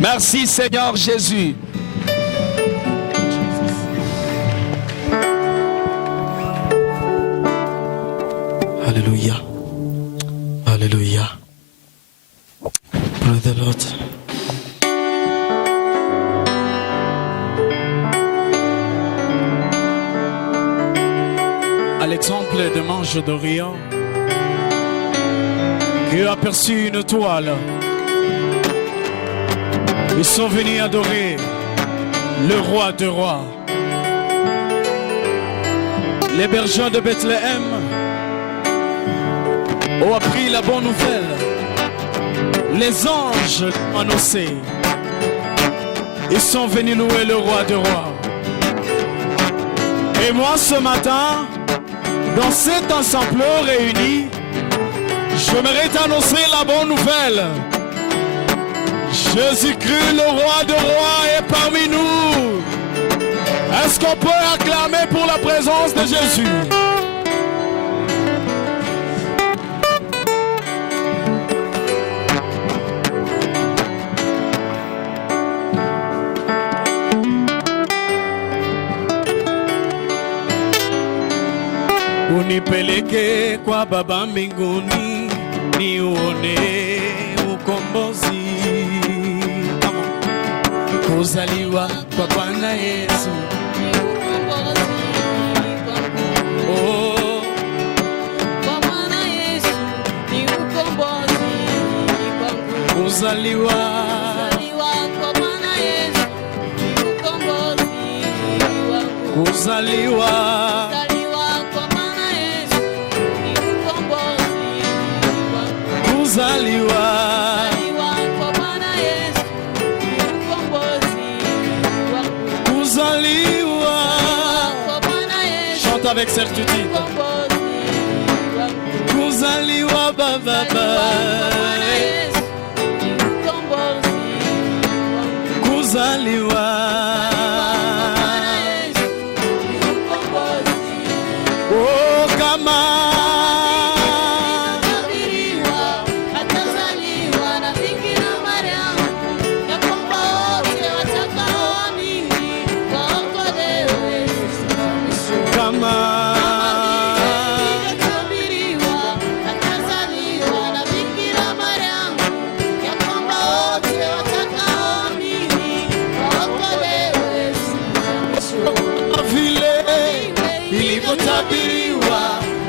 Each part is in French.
Merci Seigneur Jésus. Alléluia. Alléluia. Praise the Lord. À l'exemple de Manche d'Orient, qui a aperçu une toile, ils sont venus adorer le roi des rois. Les bergers de Bethléem ont appris la bonne nouvelle. Les anges ont annoncé. Ils sont venus louer le roi des rois. Et moi ce matin, dans cet ensemble réuni, j'aimerais t'annoncer la bonne nouvelle. Jésus-Christ, le roi des rois, est parmi nous. Est-ce qu'on peut acclamer pour la présence de Jésus? Unipeleke kwa Baba mbinguni, nione ukombozi. Kuzaliwa kwa Bwana Yesu, oh, kwa Bwana Yesu ni ukombozi kwangu. Kuzaliwa kwa Bwana Yesu ni ukombozi wangu. Kuzaliwa kwa Bwana Yesu ni ukombozi wangu. Kuzaliwa avec certitude. Kuzaliwa baba kuzaliwa oh kama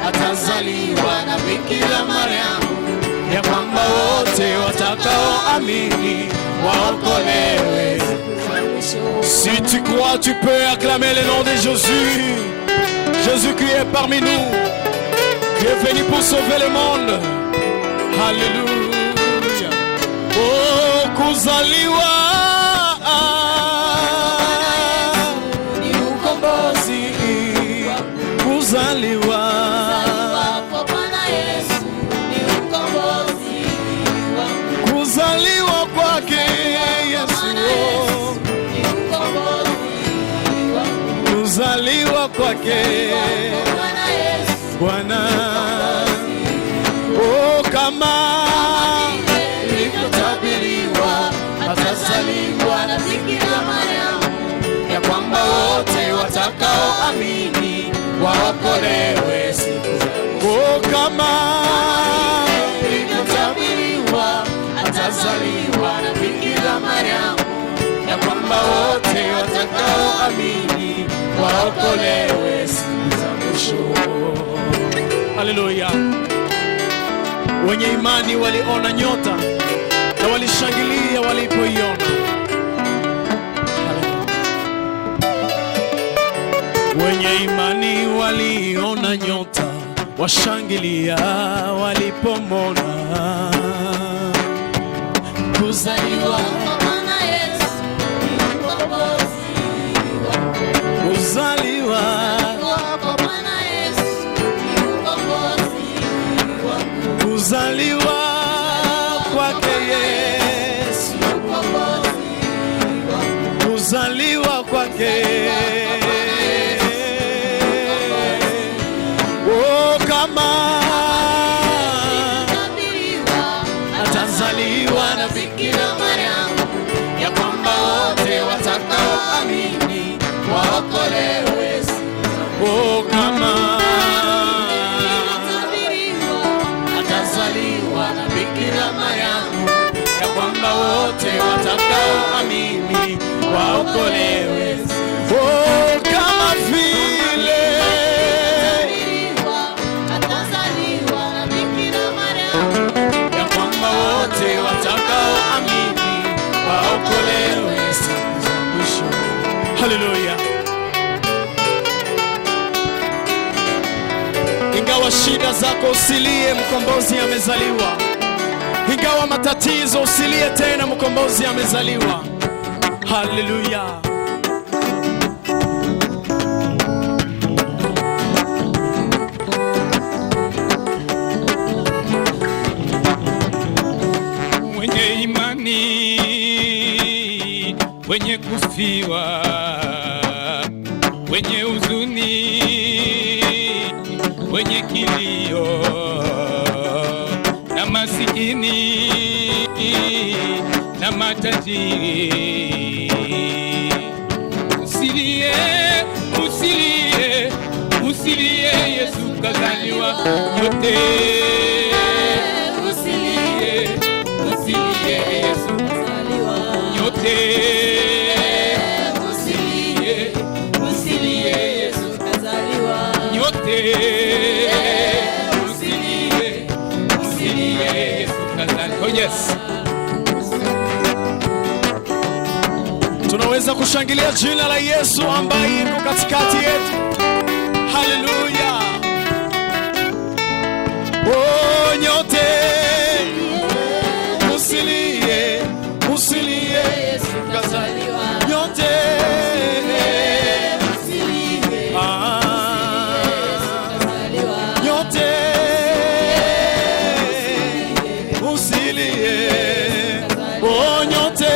atazaliwa na Bikira Mariamu, ya kwamba wote watakaoamini waokolewe. Si tu crois, tu peux acclamer le nom de Jésus. Jésus qui est parmi nous, qui est venu pour sauver le monde. Alléluia. Oh, kuzaliwa ni ukombozi. Kuzaliwa kwa Bwana Yesu ni ukombozi wangu. Kuzaliwa kwake Yesu ni ukombozi wangu. Kuzaliwa kwake Bwana Yesu, Bwana oh kama ilivyotabiriwa atazaliwa na Bikira Mariamu, ya kwamba wote watakaoamini waokolewe siku za mwisho. Oh kama ilivyotabiriwa atazaliwa na Bikira Mariamu, ya kwamba wote watakaoamini waokolewe siku za mwisho. Haleluya. Wenye imani waliona nyota na walishangilia walipoiona. Wenye imani waliona nyota, washangilia walipomona. Kuzaliwa kwa Bwana Yesu ni ukombozi wangu. Kuzaliwa kwa Bwana Yesu ni ukombozi wangu. Kuzaliwa kwake Yesu ni ukombozi wangu. Kuzaliwa kwake atazaliwa na Bikira Mariamu, waokolewe. Oh, kama vile ya kwamba wote watakaoamini waokolewe siku za mwisho. Haleluya. Ingawa shida zako usilie, mkombozi amezaliwa. Ingawa matatizo usilie tena, mkombozi amezaliwa. Haleluya. Mwenye imani, wenye kufiwa, wenye huzuni, wenye kilio, na masikini na matajiri, usilie, usilie, usilie, Yesu kazaliwa. Yote usilie, usilie, Yesu kazaliwa. Yote usilie, usilie, Yesu kazaliwa. Yote usilie, usilie, Yesu kazaliwa. Oh yes. Tunaweza kushangilia jina la Yesu ambaye yuko katikati yetu. Haleluya. Oh, nyote usilie, usilie, Yesu kazaliwa. Nyote usilie, nyote usilie, oh, nyote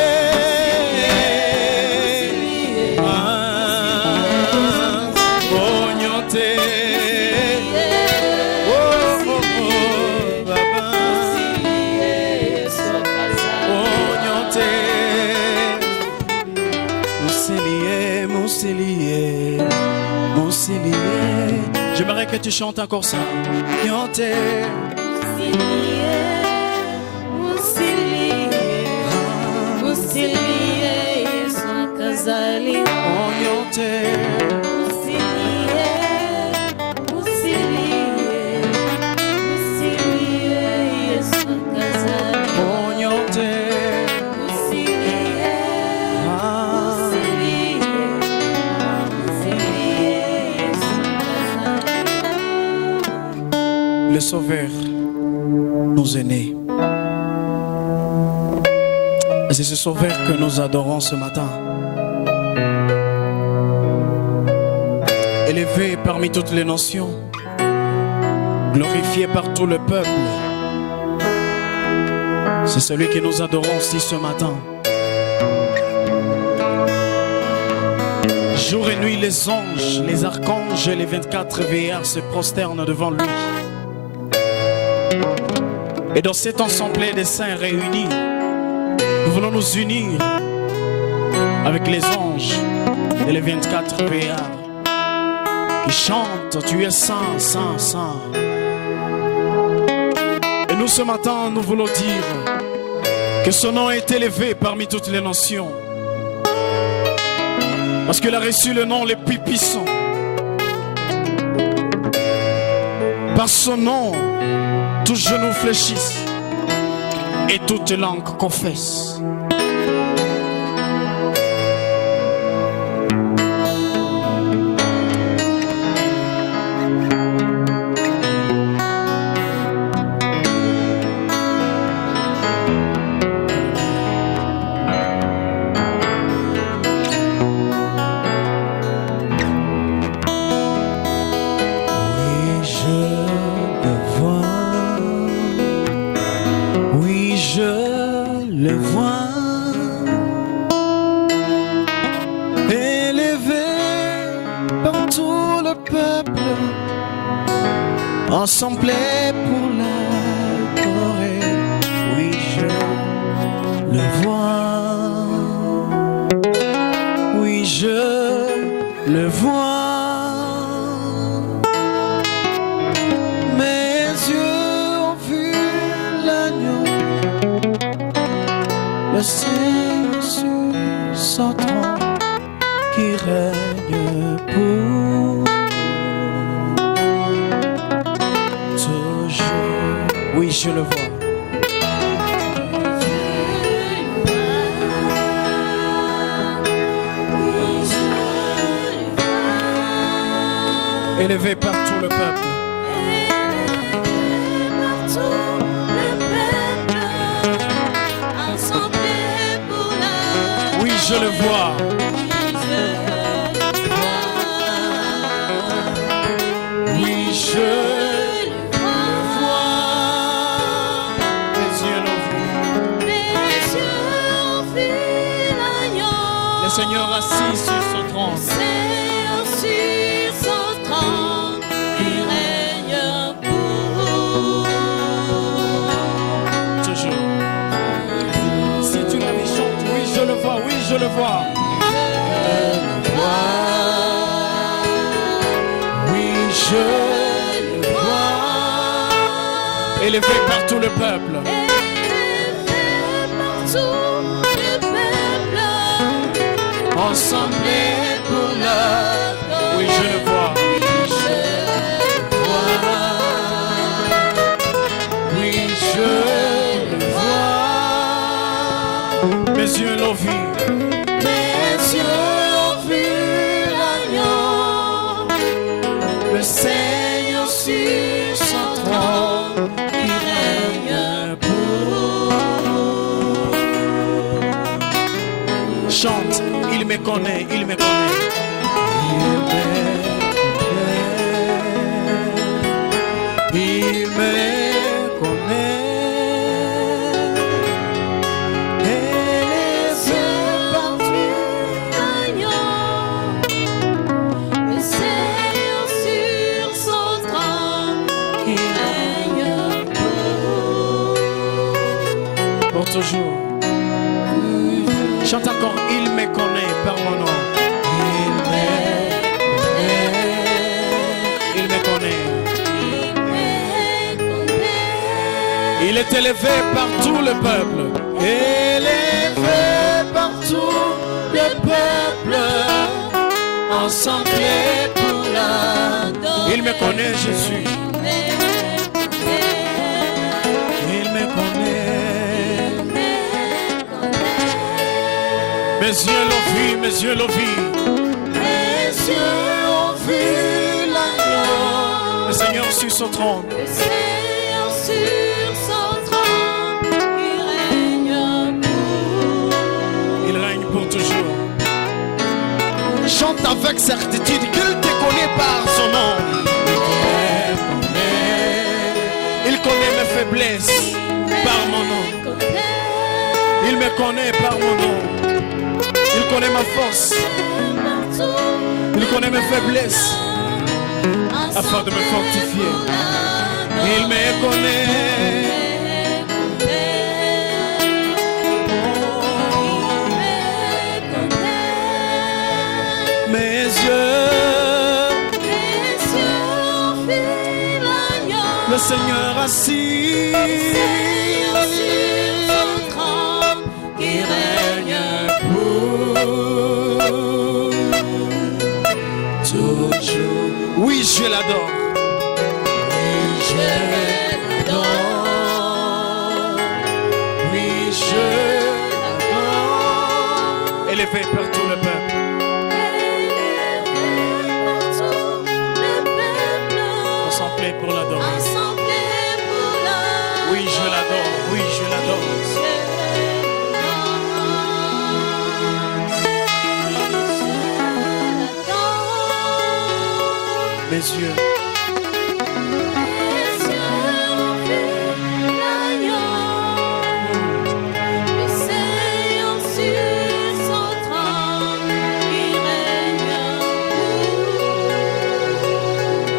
j'aimerais que tu chantes encore ça. Nyote le Sauveur nous est né. Et c'est ce Sauveur que nous adorons ce matin. Élevé parmi toutes les nations, glorifié par tout le peuple. C'est celui que nous adorons aussi ce matin. Jour et nuit, les anges, les archanges et les 24 veillards se prosternent devant lui. Et dans cet ensemble des saints réunis, nous voulons nous unir avec les anges et les 24 veillards qui chantent: tu es saint, saint, saint. Et nous ce matin, nous voulons dire que son nom est élevé parmi toutes les nations, parce qu'il a reçu le nom le plus puissant. Par son nom, tous genoux fléchissent et toute langue confesse. Le vois élevé par tout le peuple, ensemble pour l'adorer. Oui, je le vois. Oui, je le vois. Mes yeux ont vu l'agneau, le Seigneur sur son trône. qui règne pour toujours. Oui, je le vois. Élevé par tout le peuple. Oui, je le vois. Oui, je le vois. Les yeux l'ont vu. Le Seigneur assis sur son trône. Je le vois. Oui, je le vois. Élevé par tout le peuple. Ensemble pour la. Oui, je le vois. Oui, je le vois. Mes yeux l'ont vu. Le Seigneur sur son trône, il règne pour. Chante, il me connaît, il me connaît. Il me connaît. Toujours. Chante encore, il me connaît par mon nom. Il me connaît. Il est élevé par tout le peuple. Élevé par tout le peuple. Ensemble pour l'adorer. Il me connaît, Jésus. Mes yeux l'ont vu, mes yeux l'ont vu. Mes yeux ont vu l'agneau. Le Seigneur sur son trône. Le Seigneur sur son trône. Il règne pour toujours. Chante avec certitude qu'il te connaît par son nom. Il connaît mes faiblesses par mon nom. Il me connaît par mon nom. Il connaît ma force. Il connaît mes faiblesses afin de me fortifier. Il me connaît. Mes yeux, le Seigneur assis. Oui, je l'adore. Oui, je l'adore. Oui, je l'adore. Élevé par tout le peuple. Ensemble pour l'adorer. Oui, je l'adore. Oui, je l'adore. Mes yeux.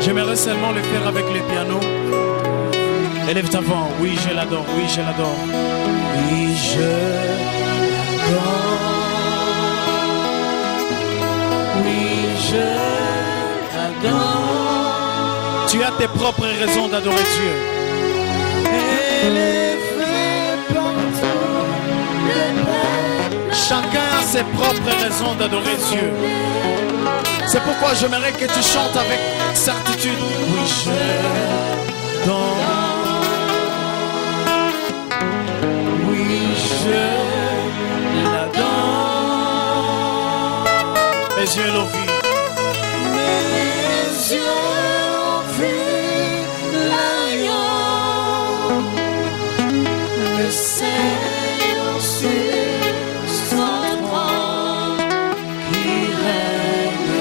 J'aimerais seulement le faire avec les pianos. Élève ta voix. Oui, je l'adore. Oui, je l'adore. Oui, je l'adore. Oui, je l'adore. Tu as tes propres raisons d'adorer Dieu. Élevé par tout le peuple. Chacun a ses propres raisons d'adorer Dieu. C'est pourquoi j'aimerais que tu chantes avec certitude. Oui, je danse. Oui, je la danse. Mes yeux l'ont vu. Mes yeux ont vu l'agneau. Le Seigneur sur son trône qui règne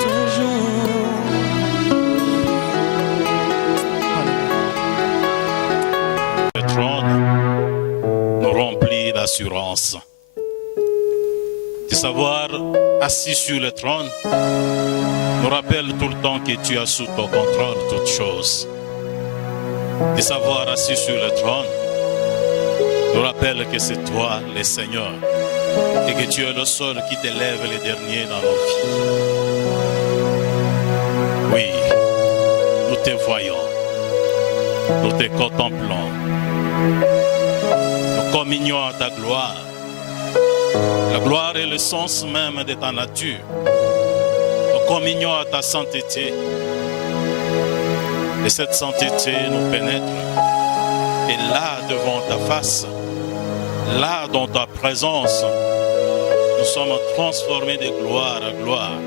toujours. Le trône nous remplit d'assurance. De savoir assis sur le trône nous rappelle tout le temps que tu as sous ton contrôle toutes choses. De savoir assis sur le trône nous rappelle que c'est toi le Seigneur et que tu es le seul qui t'élève les derniers dans nos vies. Oui, nous te voyons, nous te contemplons, nous communions à ta gloire. La gloire est le sens même de ta nature. Nous communions à ta sainteté. Et cette sainteté nous pénètre. Et là, devant ta face, là, dans ta présence, nous sommes transformés de gloire à gloire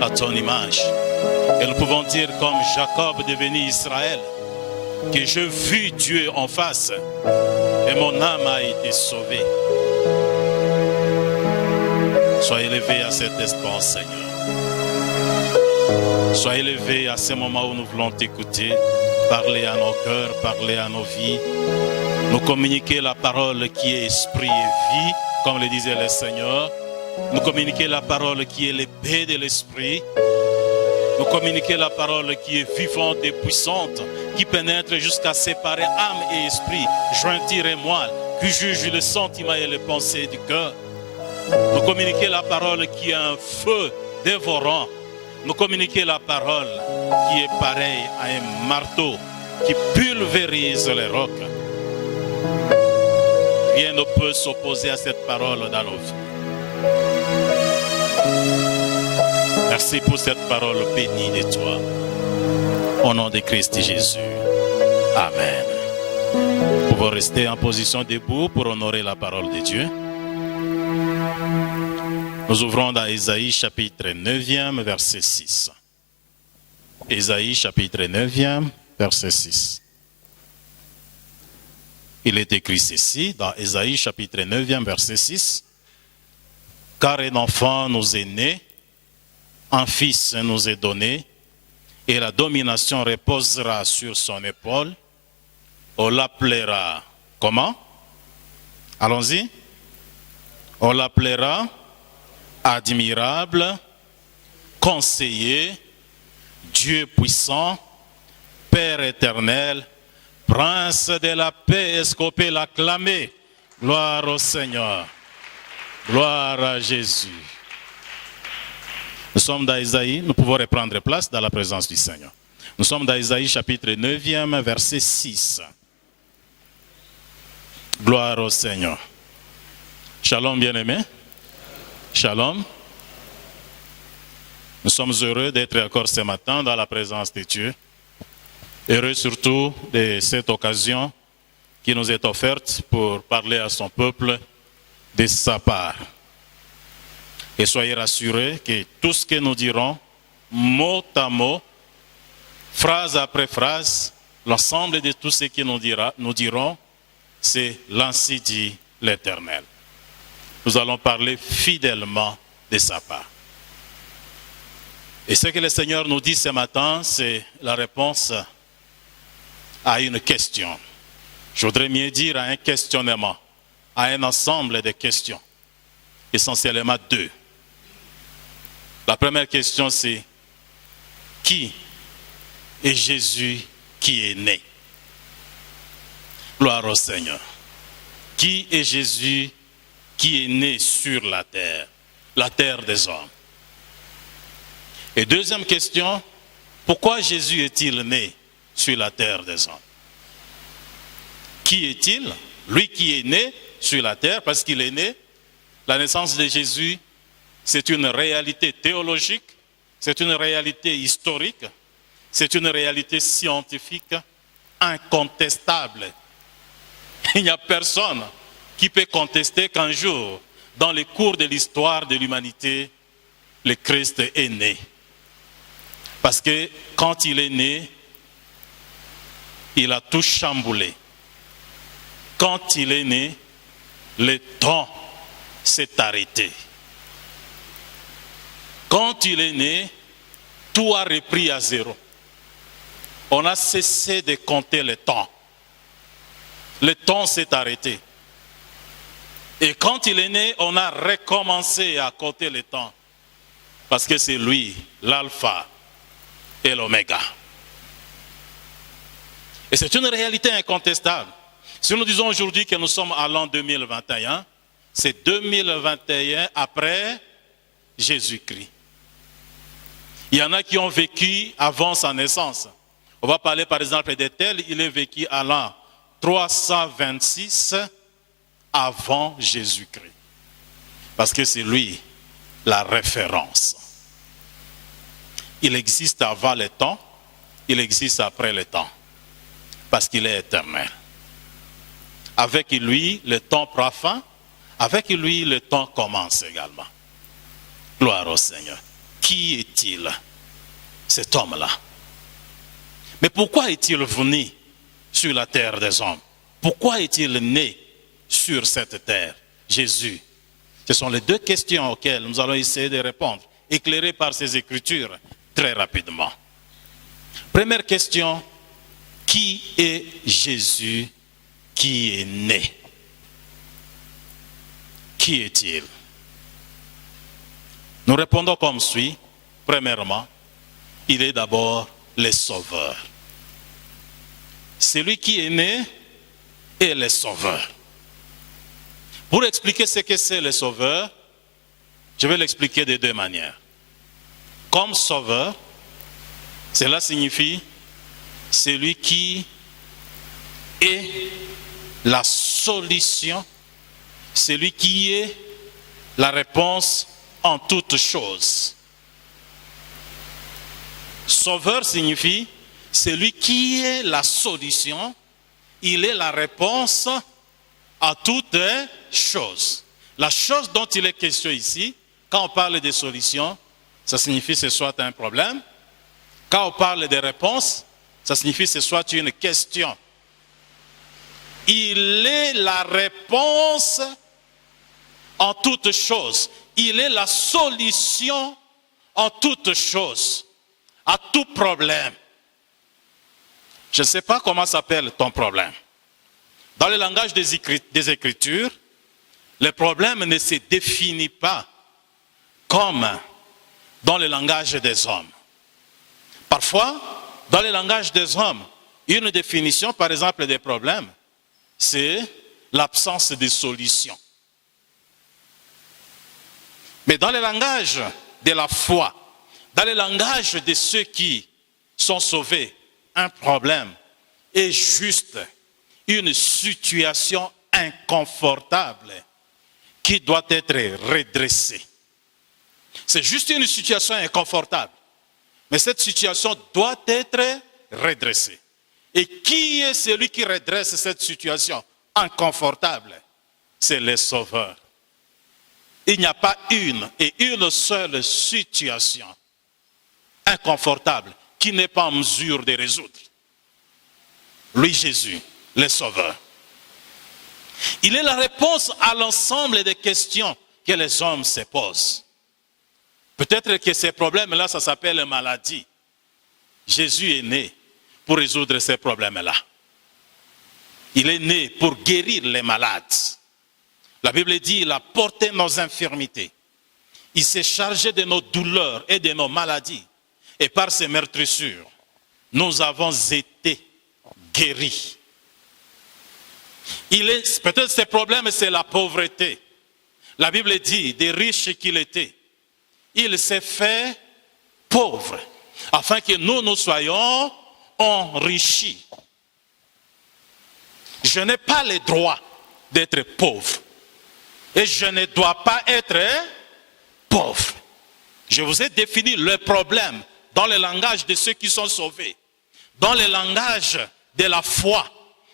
à ton image. Et nous pouvons dire comme Jacob devenu Israël, que je vis Dieu en face et mon âme a été sauvée. Sois élevé à cet instant, Seigneur. Sois élevé à ce moment où nous voulons t'écouter, parler à nos cœurs, parler à nos vies, nous communiquer la parole qui est esprit et vie, comme le disait le Seigneur, nous communiquer la parole qui est l'épée de l'esprit, nous communiquer la parole qui est vivante et puissante, qui pénètre jusqu'à séparer âme et esprit, jointure et moelle, qui juge le sentiment et les pensées du cœur. Nous communiquer la parole qui est un feu dévorant. Nous communiquer la parole qui est pareille à un marteau qui pulvérise les rocs. Rien ne peut s'opposer à cette parole dans nos vies. Merci pour cette parole bénie de toi. Au nom de Christ Jésus. Amen. Nous pouvons rester en position debout pour honorer la parole de Dieu. Nous ouvrons dans Ésaïe chapitre 9e, verset 6. Ésaïe chapitre 9e, verset 6. Il est écrit ceci dans Ésaïe chapitre 9e, verset 6. Car un enfant nous est né, un fils nous est donné, et la domination reposera sur son épaule. On l'appellera, comment? Allons-y. On l'appellera admirable, conseiller, Dieu puissant, Père éternel, Prince de la paix. Est-ce qu'on peut l'acclamer? Gloire au Seigneur. Gloire à Jésus. Nous sommes dans Isaïe, nous pouvons reprendre place dans la présence du Seigneur. Nous sommes dans Isaïe chapitre 9e, verset 6. Gloire au Seigneur. Shalom bien-aimés. Shalom. Nous sommes heureux d'être encore ce matin dans la présence de Dieu. Heureux surtout de cette occasion qui nous est offerte pour parler à son peuple de sa part. Et soyez rassurés que tout ce que nous dirons, mot à mot, phrase après phrase, l'ensemble de tout ce que nous dirons, c'est l'ainsi dit l'Éternel. Nous allons parler fidèlement de sa part. Et ce que le Seigneur nous dit ce matin, c'est la réponse à une question. Je voudrais mieux dire à un questionnement, à un ensemble de questions, essentiellement deux. La première question, c'est qui est Jésus qui est né? Gloire au Seigneur. Qui est Jésus qui est né sur la terre des hommes? Et deuxième question, pourquoi Jésus est-il né sur la terre des hommes? Qui est-il? Lui qui est né sur la terre, parce qu'il est né. La naissance de Jésus, c'est une réalité théologique, c'est une réalité historique, c'est une réalité scientifique incontestable. Il n'y a personne qui peut contester qu'un jour, dans le cours de l'histoire de l'humanité, le Christ est né. Parce que quand il est né, il a tout chamboulé. Quand il est né, le temps s'est arrêté. Quand il est né, tout a repris à zéro. On a cessé de compter le temps. Le temps s'est arrêté. Et quand il est né, on a recommencé à compter le temps. Parce que c'est lui, l'alpha et l'oméga. Et c'est une réalité incontestable. Si nous disons aujourd'hui que nous sommes à l'an 2021, c'est 2021 après Jésus-Christ. Il y en a qui ont vécu avant sa naissance. On va parler par exemple de tel, il est vécu à l'an 326 avant Jésus-Christ. Parce que c'est lui la référence. Il existe avant le temps, il existe après le temps. Parce qu'il est éternel. Avec lui, le temps prend fin. Avec lui, le temps commence également. Gloire au Seigneur. Qui est-il, cet homme-là? Mais pourquoi est-il venu sur la terre des hommes? Pourquoi est-il né sur cette terre? Jésus. Ce sont les deux questions auxquelles nous allons essayer de répondre, éclairées par ces Écritures, très rapidement. Première question, qui est Jésus qui est né? Qui est-il? Nous répondons comme suit. Premièrement, il est d'abord le Sauveur. Celui qui est né est le Sauveur. Pour expliquer ce que c'est le Sauveur, je vais l'expliquer de deux manières. Comme Sauveur, cela signifie celui qui est la solution, celui qui est la réponse en toutes choses. Sauveur signifie celui qui est la solution, il est la réponse à toutes choses. La chose dont il est question ici, quand on parle de solution, ça signifie que ce soit un problème. Quand on parle de réponse, ça signifie que ce soit une question. Il est la réponse en toutes choses. Il est la solution en toutes choses, à tout problème. Je ne sais pas comment s'appelle ton problème. Dans le langage des Écritures, le problème ne se définit pas comme dans le langage des hommes. Parfois, dans le langage des hommes, une définition, par exemple, des problèmes, c'est l'absence de solution. Mais dans le langage de la foi, dans le langage de ceux qui sont sauvés, un problème est juste une situation inconfortable qui doit être redressée. C'est juste une situation inconfortable, mais cette situation doit être redressée. Et qui est celui qui redresse cette situation inconfortable? C'est le Sauveur. Il n'y a pas une et une seule situation inconfortable qui n'est pas en mesure de résoudre. Lui, Jésus, le Sauveur. Il est la réponse à l'ensemble des questions que les hommes se posent. Peut-être que ces problèmes-là, ça s'appelle maladie. Jésus est né pour résoudre ces problèmes-là. Il est né pour guérir les malades. La Bible dit, il a porté nos infirmités. Il s'est chargé de nos douleurs et de nos maladies. Et par ses meurtrissures, nous avons été guéris. Peut-être ce problème, c'est la pauvreté. La Bible dit, des riches qu'il était, il s'est fait pauvre, afin que nous soyons enrichis. je n'ai pas le droit d'être pauvre. Et je ne dois pas être pauvre. Je vous ai défini le problème dans le langage de ceux qui sont sauvés. Dans le langage de la foi,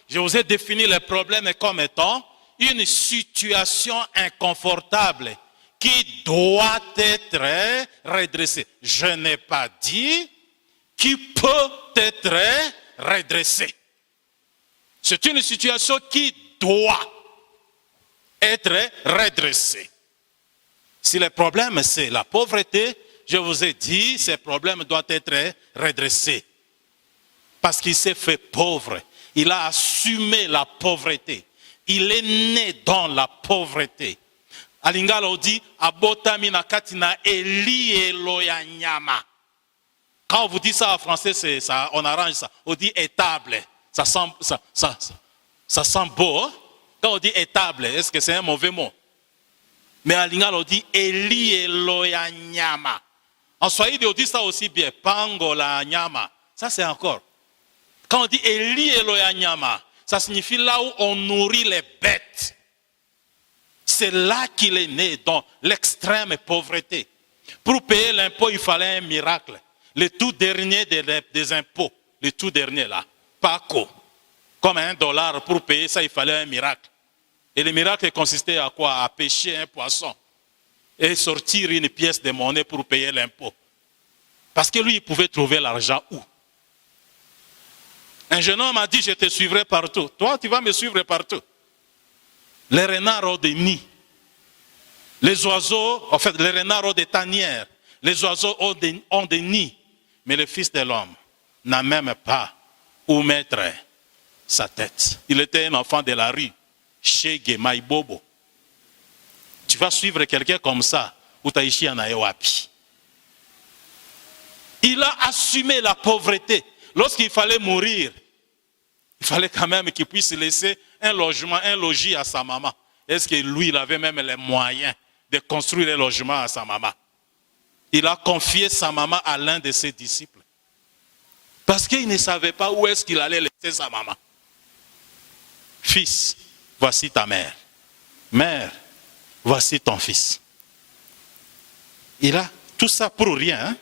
je vous ai défini le problème comme étant une situation inconfortable qui doit être redressée. Je n'ai pas dit qui peut être redressée. C'est une situation qui doit être redressée. Si le problème c'est la pauvreté, je vous ai dit, ce problème doit être redressé. Parce qu'il s'est fait pauvre. Il a assumé la pauvreté. Il est né dans la pauvreté. Alingala on dit, abotami na katina eli eloya nyama. Quand on vous dit ça en français, ça, on arrange ça. On dit étable. Ça sent beau. Hein? Quand on dit étable, est-ce que c'est un mauvais mot? Mais en lingala, on dit Eli Eloya Nyama. En swahili, on dit ça aussi bien. Pangola Nyama. Ça, c'est encore. Quand on dit Eli Eloya Nyama, ça signifie là où on nourrit les bêtes. C'est là qu'il est né, dans l'extrême pauvreté. Pour payer l'impôt, il fallait un miracle. Le tout dernier des impôts. Le tout dernier là. Paco. Comme $1 pour payer ça, il fallait un miracle. Et le miracle consistait à quoi? À pêcher un poisson et sortir une pièce de monnaie pour payer l'impôt. Parce que lui, il pouvait trouver l'argent où? Un jeune homme m'a dit, je te suivrai partout. Toi, tu vas me suivre partout. Les renards ont des nids. Les oiseaux, en fait, les renards ont des tanières. Les oiseaux ont des nids. Mais le Fils de l'homme n'a même pas où mettre sa tête. Il était un enfant de la rue. Shege Maïbobo. Tu vas suivre quelqu'un comme ça, Utaishi Anaewapi. Il a assumé la pauvreté. Lorsqu'il fallait mourir, il fallait quand même qu'il puisse laisser un logement, un logis à sa maman. Est-ce que lui, il avait même les moyens de construire un logement à sa maman? Il a confié sa maman à l'un de ses disciples. Parce qu'il ne savait pas où est-ce qu'il allait laisser sa maman. Fils, voici ta mère. Mère, voici ton fils. Il a tout ça pour rien. Hein?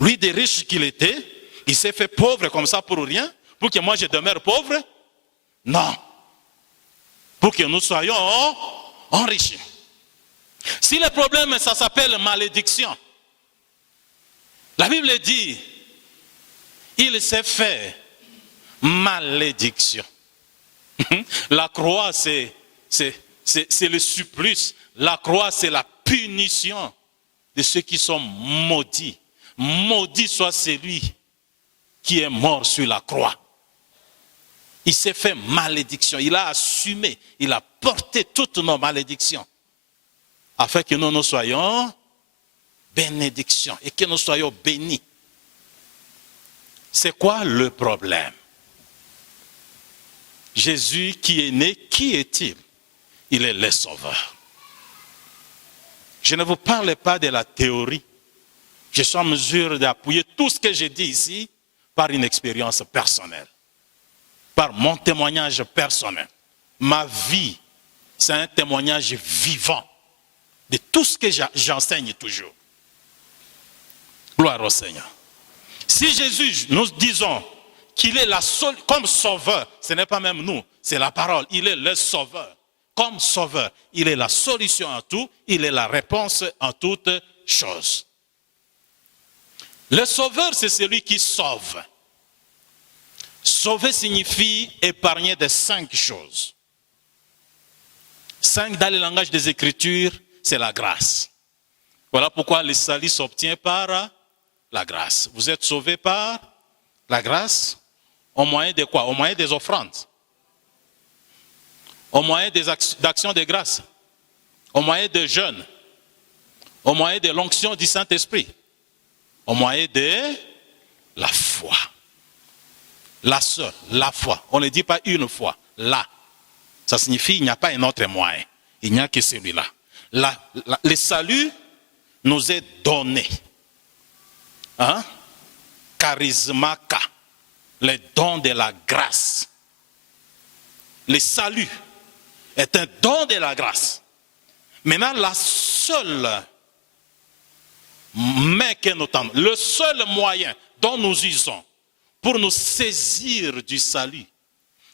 Lui, des riches qu'il était, il s'est fait pauvre comme ça pour rien, pour que moi je demeure pauvre? Non. Pour que nous soyons enrichis. Si le problème, ça s'appelle malédiction, la Bible dit, il s'est fait malédiction. La croix, c'est le supplice. La croix, c'est la punition de ceux qui sont maudits. Maudit soit celui qui est mort sur la croix. Il s'est fait malédiction. Il a assumé, il a porté toutes nos malédictions. Afin que nous soyons bénédictions et que nous soyons bénis. C'est quoi le problème? Jésus qui est né, qui est-il? Il est le Sauveur. Je ne vous parle pas de la théorie. Je suis en mesure d'appuyer tout ce que j'ai dit ici par une expérience personnelle, par mon témoignage personnel. Ma vie, c'est un témoignage vivant de tout ce que j'enseigne toujours. Gloire au Seigneur. Si Jésus, nous disons qu'il est la seule, comme sauveur, ce n'est pas même nous, c'est la parole, il est le sauveur. Comme sauveur, il est la solution à tout, il est la réponse en toutes choses. Le sauveur, c'est celui qui sauve. Sauver signifie épargner de 5 choses. 5 dans le langage des Écritures, c'est la grâce. Voilà pourquoi le salut s'obtient par la grâce. Vous êtes sauvés par la grâce au moyen de quoi? Au moyen des offrandes. Au moyen des actions de grâce. Au moyen de jeûne. Au moyen de l'onction du Saint-Esprit. Au moyen de la foi. La seule, la foi. On ne dit pas une fois, là. Ça signifie qu'il n'y a pas un autre moyen. Il n'y a que celui-là. Le salut nous est donné. Hein? Charismaka, le don de la grâce. le salut est un don de la grâce. Maintenant, la seule main que nous tendons, le seul moyen dont nous usons pour nous saisir du salut,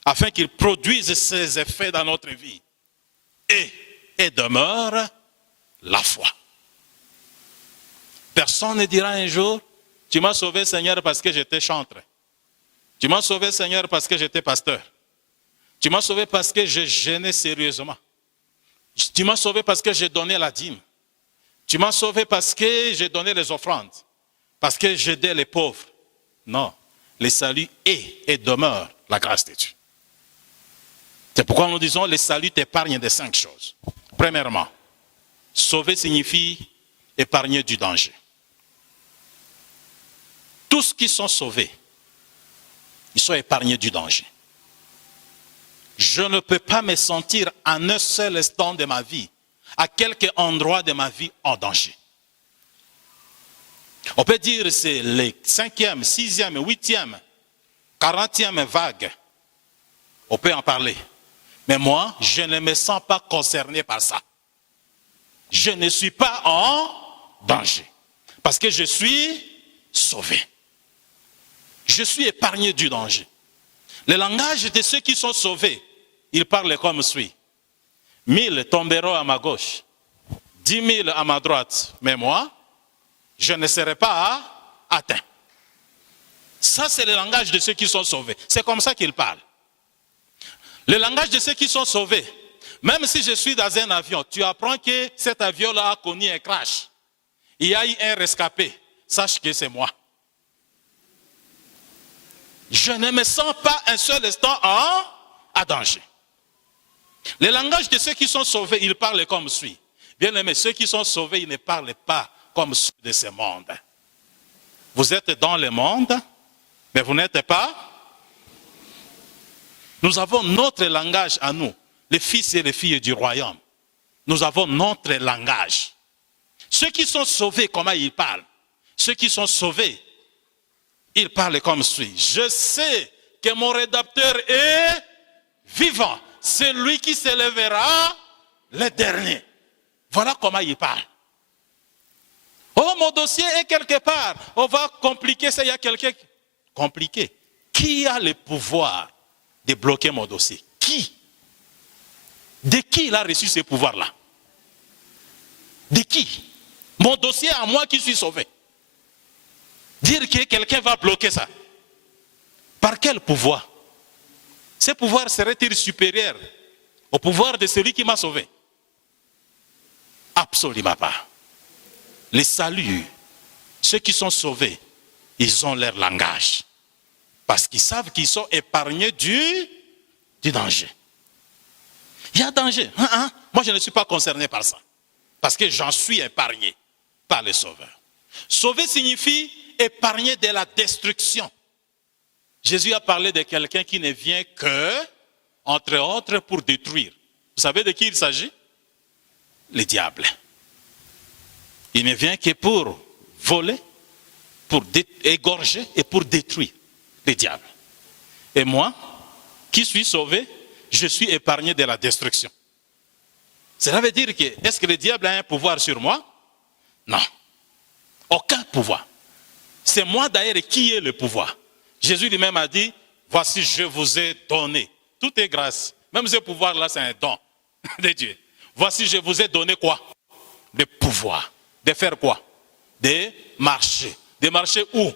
afin qu'il produise ses effets dans notre vie, et demeure la foi. Personne ne dira un jour, tu m'as sauvé Seigneur parce que j'étais chantre. Tu m'as sauvé Seigneur parce que j'étais pasteur. Tu m'as sauvé parce que je jeûnais sérieusement. Tu m'as sauvé parce que j'ai donné la dîme. Tu m'as sauvé parce que j'ai donné les offrandes. Parce que j'aidais les pauvres. Non, le salut est et demeure la grâce de Dieu. C'est pourquoi nous disons le salut t'épargne de 5 choses. Premièrement, sauver signifie épargner du danger. Tous qui sont sauvés, ils sont épargnés du danger. Je ne peux pas me sentir en un seul instant de ma vie, à quelque endroit de ma vie en danger. On peut dire que c'est les 5e, 6e, 8e, 40e vague. On peut en parler. Mais moi, je ne me sens pas concerné par ça. Je ne suis pas en danger. Parce que je suis sauvé. Je suis épargné du danger. Le langage de ceux qui sont sauvés, ils parlent comme suit. 1000 tomberont à ma gauche, 10 000 à ma droite, mais moi, je ne serai pas atteint. Ça, c'est le langage de ceux qui sont sauvés. C'est comme ça qu'ils parlent. Le langage de ceux qui sont sauvés, même si je suis dans un avion, tu apprends que cet avion-là a connu un crash. Il y a eu un rescapé. Sache que c'est moi. Je ne me sens pas un seul instant en danger. Le langage de ceux qui sont sauvés, ils parlent comme suit. Bien aimé, ceux qui sont sauvés, ils ne parlent pas comme ceux de ce monde. Vous êtes dans le monde, mais vous n'êtes pas. Nous avons notre langage à nous, les fils et les filles du royaume. Nous avons notre langage. Ceux qui sont sauvés, comment ils parlent? Ceux qui sont sauvés, ils parlent comme suit. Je sais que mon rédempteur est vivant. C'est lui qui s'élèvera le dernier. Voilà comment il parle. Oh, mon dossier est quelque part. On va compliquer ça. Il y a quelqu'un compliqué. Qui a le pouvoir de bloquer mon dossier? Qui? De qui il a reçu ce pouvoir-là? De qui? Mon dossier à moi qui suis sauvé. Dire que quelqu'un va bloquer ça. Par quel pouvoir? Ce pouvoir serait-il supérieur au pouvoir de celui qui m'a sauvé? Absolument pas. Les saluts, ceux qui sont sauvés, ils ont leur langage. Parce qu'ils savent qu'ils sont épargnés du danger. Il y a danger. Moi, je ne suis pas concerné par ça. Parce que j'en suis épargné par le Sauveur. Sauver signifie épargner de la destruction. Jésus a parlé de quelqu'un qui ne vient que, entre autres, pour détruire. Vous savez de qui il s'agit? Le diable. Il ne vient que pour voler, pour égorger et pour détruire. Le diable. Et moi, qui suis sauvé, je suis épargné de la destruction. Cela veut dire que, est-ce que le diable a un pouvoir sur moi? Non. Aucun pouvoir. C'est moi d'ailleurs qui ai le pouvoir. Jésus lui-même a dit, voici je vous ai donné. Tout est grâce. Même ce pouvoir-là, c'est un don de Dieu. Voici je vous ai donné quoi? Le pouvoir. De faire quoi? De marcher. De marcher où?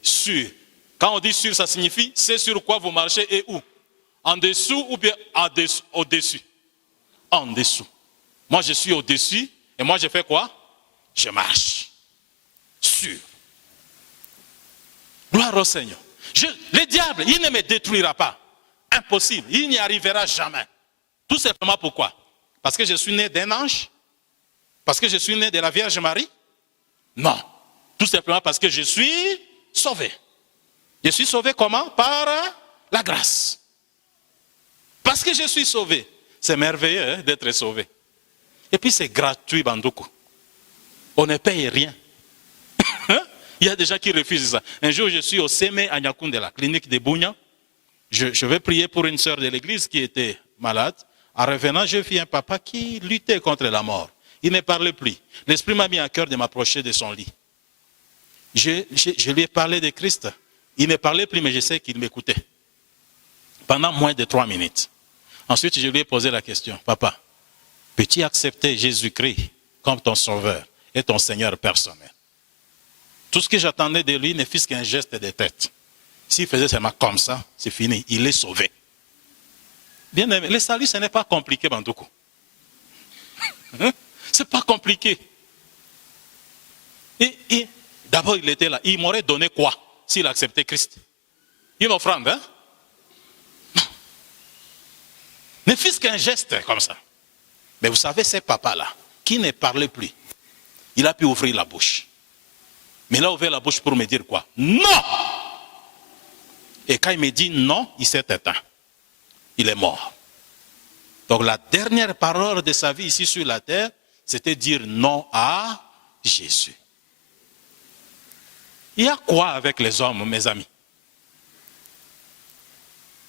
Sur. Quand on dit sur, ça signifie c'est sur quoi vous marchez et où? En dessous ou bien au-dessus? En dessous. Moi, je suis au-dessus et moi, je fais quoi? Je marche. Sur. Gloire au Seigneur. Le diable, il ne me détruira pas. Impossible. Il n'y arrivera jamais. Tout simplement pourquoi? Parce que je suis né d'un ange? Parce que je suis né de la Vierge Marie? Non. Tout simplement parce que je suis sauvé. Je suis sauvé comment? Par la grâce. Parce que je suis sauvé. C'est merveilleux d'être sauvé. Et puis c'est gratuit, Bandoukou. On ne paye rien. Il y a des gens qui refusent ça. Un jour, je suis au CME à Nyakoundé, la clinique de Bounia. je vais prier pour une sœur de l'église qui était malade. En revenant, j'ai vu un papa qui luttait contre la mort. Il ne parlait plus. L'Esprit m'a mis à cœur de m'approcher de son lit. Je lui ai parlé de Christ. Il ne parlait plus, mais je sais qu'il m'écoutait. Pendant moins de 3 minutes. Ensuite, je lui ai posé la question. Papa, peux-tu accepter Jésus-Christ comme ton sauveur et ton Seigneur personnel? Tout ce que j'attendais de lui ne fut qu'un geste de tête. S'il faisait seulement comme ça, c'est fini. Il est sauvé. Bien aimé, le salut, ce n'est pas compliqué, Bandoukou. Hein? Ce n'est pas compliqué. Et d'abord, il était là. Il m'aurait donné quoi s'il acceptait Christ? Une offrande, hein? Ne fût-ce qu'un geste comme ça. Mais vous savez, ces papas-là, qui ne parlaient plus, il a pu ouvrir la bouche. Mais il a ouvert la bouche pour me dire quoi? Non! Et quand il me dit non, il s'est éteint. Il est mort. Donc la dernière parole de sa vie ici sur la terre, c'était dire non à Jésus. Il y a quoi avec les hommes, mes amis?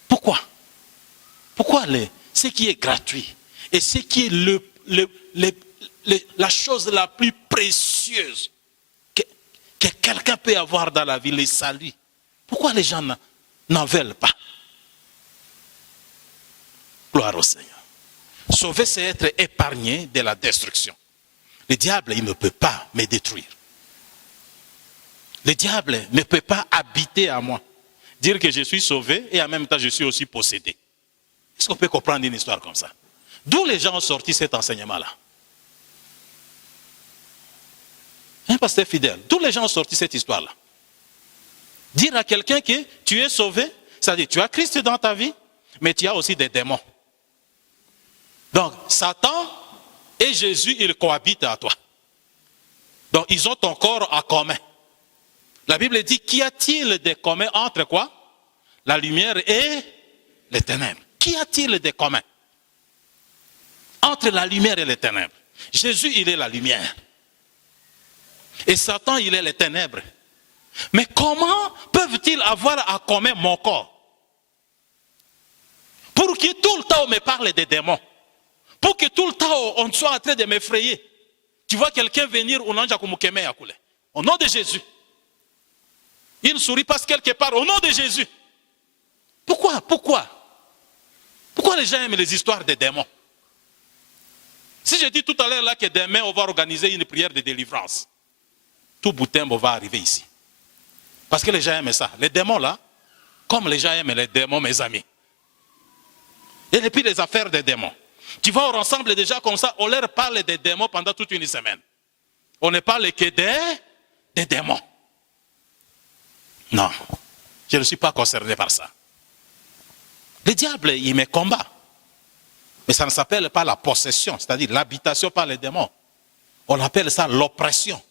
Pourquoi? Pourquoi ce qui est gratuit et ce qui est la chose la plus précieuse que quelqu'un peut avoir dans la vie, les saluts, pourquoi les gens n'en veulent pas? Gloire au Seigneur. Sauver, c'est être épargné de la destruction. Le diable, il ne peut pas me détruire. Le diable ne peut pas habiter à moi. Dire que je suis sauvé et en même temps je suis aussi possédé. Est-ce qu'on peut comprendre une histoire comme ça? D'où les gens ont sorti cet enseignement-là? Un pasteur fidèle, d'où les gens ont sorti cette histoire-là? Dire à quelqu'un que tu es sauvé, c'est-à-dire tu as Christ dans ta vie, mais tu as aussi des démons. Donc, Satan et Jésus, ils cohabitent à toi. Donc, ils ont ton corps en commun. La Bible dit, qu'y a-t-il de commun entre quoi? La lumière et les ténèbres. Qu'y a-t-il de commun entre la lumière et les ténèbres? Jésus, il est la lumière. Et Satan, il est les ténèbres. Mais comment peuvent-ils avoir en commun mon corps? Pour que tout le temps on me parle des démons. Pour que tout le temps on soit en train de m'effrayer. Tu vois quelqu'un venir au nom de Jésus. Il sourit parce quelque part au nom de Jésus. Pourquoi les gens aiment les histoires des démons? Si je dis tout à l'heure là que demain on va organiser une prière de délivrance, tout Boutembo va arriver ici. Parce que les gens aiment ça. Les démons là, comme les gens aiment les démons, mes amis. Et puis les affaires des démons. Tu vas au ensemble déjà comme ça, on leur parle des démons pendant toute une semaine. On ne parle que des démons. Non, je ne suis pas concerné par ça. Le diable, il me combat. Mais ça ne s'appelle pas la possession, c'est-à-dire l'habitation par les démons. On appelle ça l'oppression.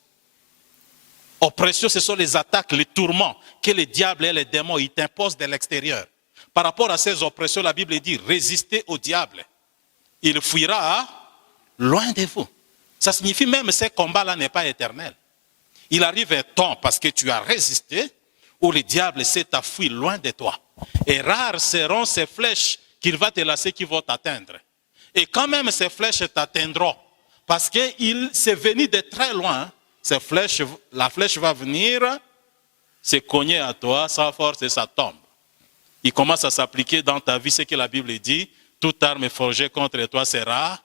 Oppression, ce sont les attaques, les tourments que les diables et les démons ils t'imposent de l'extérieur. Par rapport à ces oppressions, la Bible dit, résistez au diable. Il fuira loin de vous. Ça signifie même que ce combat-là n'est pas éternel. Il arrive un temps, parce que tu as résisté, où le diable s'est enfui loin de toi. Et rares seront ces flèches qu'il va te lancer qui vont t'atteindre. Et quand même ces flèches t'atteindront, parce qu'il s'est venu de très loin, la flèche va venir se cogner à toi, sans force et ça tombe. Il commence à s'appliquer dans ta vie ce que la Bible dit, toute arme forgée contre toi sera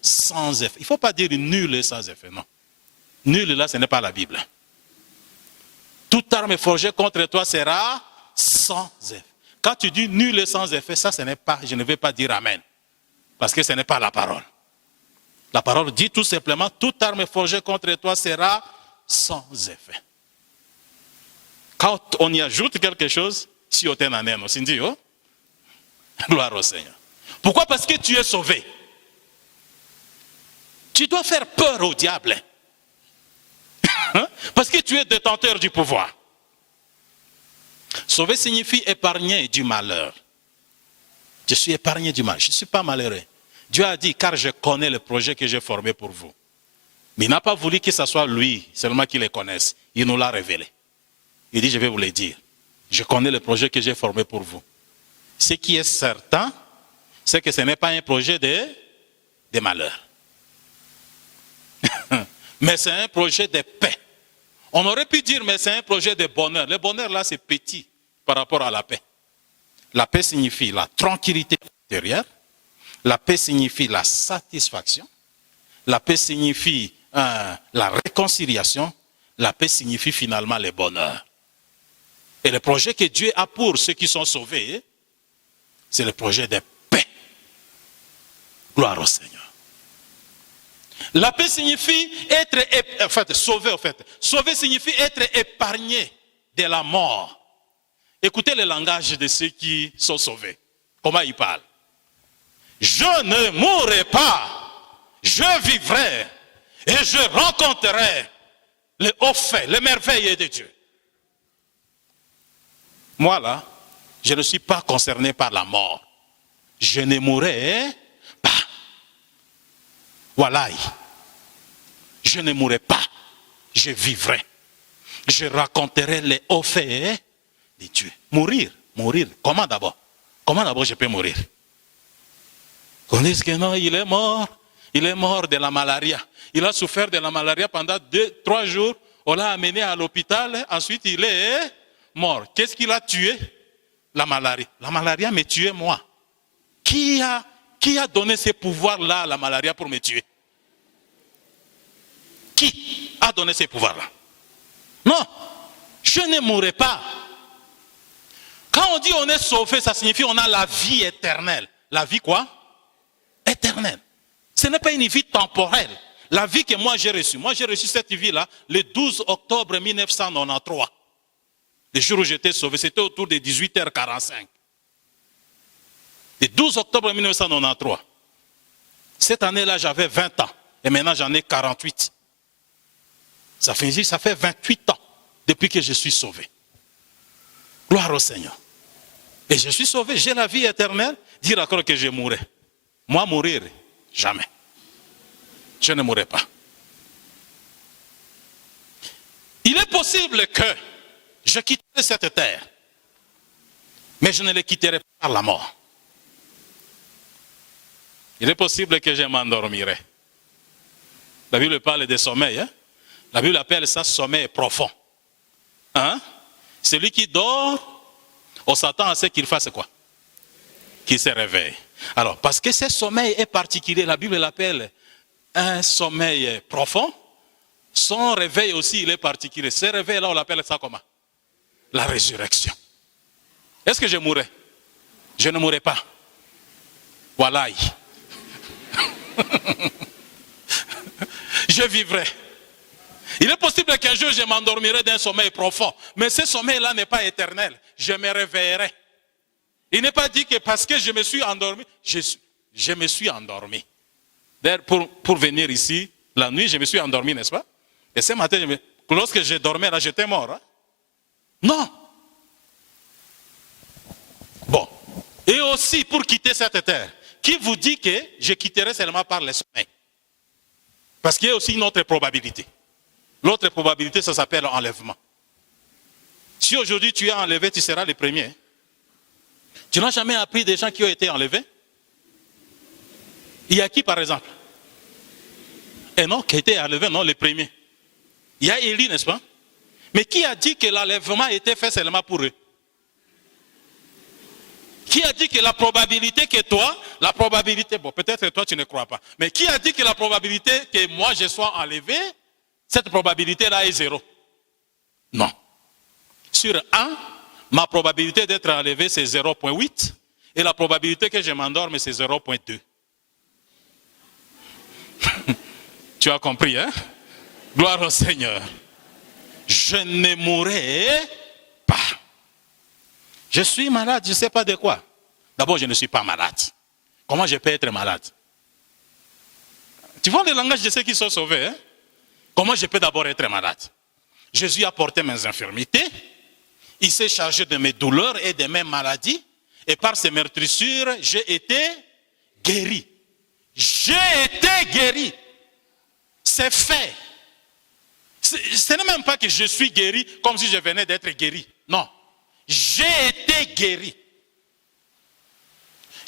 sans effet. Il ne faut pas dire nul et sans effet, non. Nul là, ce n'est pas la Bible. Toute arme forgée contre toi sera sans effet. Quand tu dis nul et sans effet, ça ce n'est pas, je ne vais pas dire amen. Parce que ce n'est pas la parole. La parole dit tout simplement, toute arme forgée contre toi sera sans effet. Quand on y ajoute quelque chose, si on t'en a un, on s'y dit, oh, gloire au Seigneur. Pourquoi? Parce que tu es sauvé. Tu dois faire peur au diable. Parce que tu es détenteur du pouvoir. Sauver signifie épargner du malheur. Je suis épargné du mal, je ne suis pas malheureux. Dieu a dit, car je connais le projet que j'ai formé pour vous. Mais il n'a pas voulu que ce soit lui, seulement qu'il les connaisse. Il nous l'a révélé. Il dit, je vais vous le dire. Je connais le projet que j'ai formé pour vous. Ce qui est certain, c'est que ce n'est pas un projet de malheur. Mais c'est un projet de paix. On aurait pu dire, mais c'est un projet de bonheur. Le bonheur, là, c'est petit par rapport à la paix. La paix signifie la tranquillité intérieure. La paix signifie la satisfaction. La paix signifie la réconciliation. La paix signifie finalement le bonheur. Et le projet que Dieu a pour ceux qui sont sauvés, c'est le projet de paix. Gloire au Seigneur. La paix signifie être sauvé. Sauvé signifie être épargné de la mort. Écoutez le langage de ceux qui sont sauvés. Comment ils parlent? Je ne mourrai pas, je vivrai et je rencontrerai les hauts faits, les merveilles de Dieu. Moi là, je ne suis pas concerné par la mort. Je ne mourrai pas. Voilà. Je ne mourrai pas. Je vivrai. Je raconterai les hauts faits de Dieu. Mourir. Comment d'abord? Comment d'abord je peux mourir? On dit que non, il est mort. Il est mort de la malaria. Il a souffert de la malaria pendant 2-3 jours. On l'a amené à l'hôpital. Ensuite, il est mort. Qu'est-ce qu'il a tué? La malaria. La malaria me tuait moi. Qui a donné ces pouvoirs-là à la malaria pour me tuer? Qui a donné ces pouvoirs-là? Non, je ne mourrai pas. Quand on dit on est sauvé, ça signifie on a la vie éternelle. La vie quoi? Éternelle. Ce n'est pas une vie temporelle. La vie que moi j'ai reçue. Moi j'ai reçu cette vie-là le 12 octobre 1993. Le jour où j'étais sauvé, c'était autour de 18h45. Le 12 octobre 1993. Cette année-là, j'avais 20 ans. Et maintenant, j'en ai 48. Ça fait 28 ans depuis que je suis sauvé. Gloire au Seigneur. Et je suis sauvé, j'ai la vie éternelle. Dire encore que je mourrai. Moi, mourir, jamais. Je ne mourrai pas. Il est possible que je quitterai cette terre, mais je ne la quitterai pas par la mort. Il est possible que je m'endormirai. La Bible parle de sommeil. Hein? La Bible appelle ça sommeil profond. Hein? Celui qui dort, on s'attend à ce qu'il fasse quoi? Qu'il se réveille. Alors, parce que ce sommeil est particulier, la Bible l'appelle un sommeil profond. Son réveil aussi, il est particulier. Ce réveil-là, on l'appelle ça comment? La résurrection. Est-ce que je mourrai? Je ne mourrai pas. Voilà. Je vivrai. Il est possible qu'un jour je m'endormirai d'un sommeil profond, mais ce sommeil-là n'est pas éternel. Je me réveillerai. Il n'est pas dit que parce que je me suis endormi, je me suis endormi. D'ailleurs, pour venir ici, la nuit, je me suis endormi, n'est-ce pas? Et ce matin, lorsque je dormais là, j'étais mort. Hein? Non. Bon. Et aussi, pour quitter cette terre, qui vous dit que je quitterai seulement par le sommeil? Parce qu'il y a aussi une autre probabilité. L'autre probabilité, ça s'appelle enlèvement. Si aujourd'hui tu es enlevé, tu seras le premier. Tu n'as jamais appris des gens qui ont été enlevés? Il y a qui par exemple? Et non, qui a été enlevé, non, le premier. Il y a Élie, n'est-ce pas? Mais qui a dit que l'enlèvement a été fait seulement pour eux? Qui a dit que la probabilité que toi, la probabilité, bon peut-être que toi tu ne crois pas, mais qui a dit que la probabilité que moi je sois enlevé, cette probabilité-là est 0? Non. Sur 1, ma probabilité d'être enlevé c'est 0,8 et la probabilité que je m'endorme c'est 0,2. Tu as compris, hein? Gloire au Seigneur. Je ne mourrai pas. Je suis malade, je ne sais pas de quoi. D'abord, je ne suis pas malade. Comment je peux être malade? Tu vois le langage de ceux qui sont sauvés, hein? Comment je peux d'abord être malade? Jésus a porté mes infirmités, il s'est chargé de mes douleurs et de mes maladies, et par ses meurtrissures, j'ai été guéri. J'ai été guéri. C'est fait. Ce n'est même pas que je suis guéri comme si je venais d'être guéri. Non. J'ai été guéri.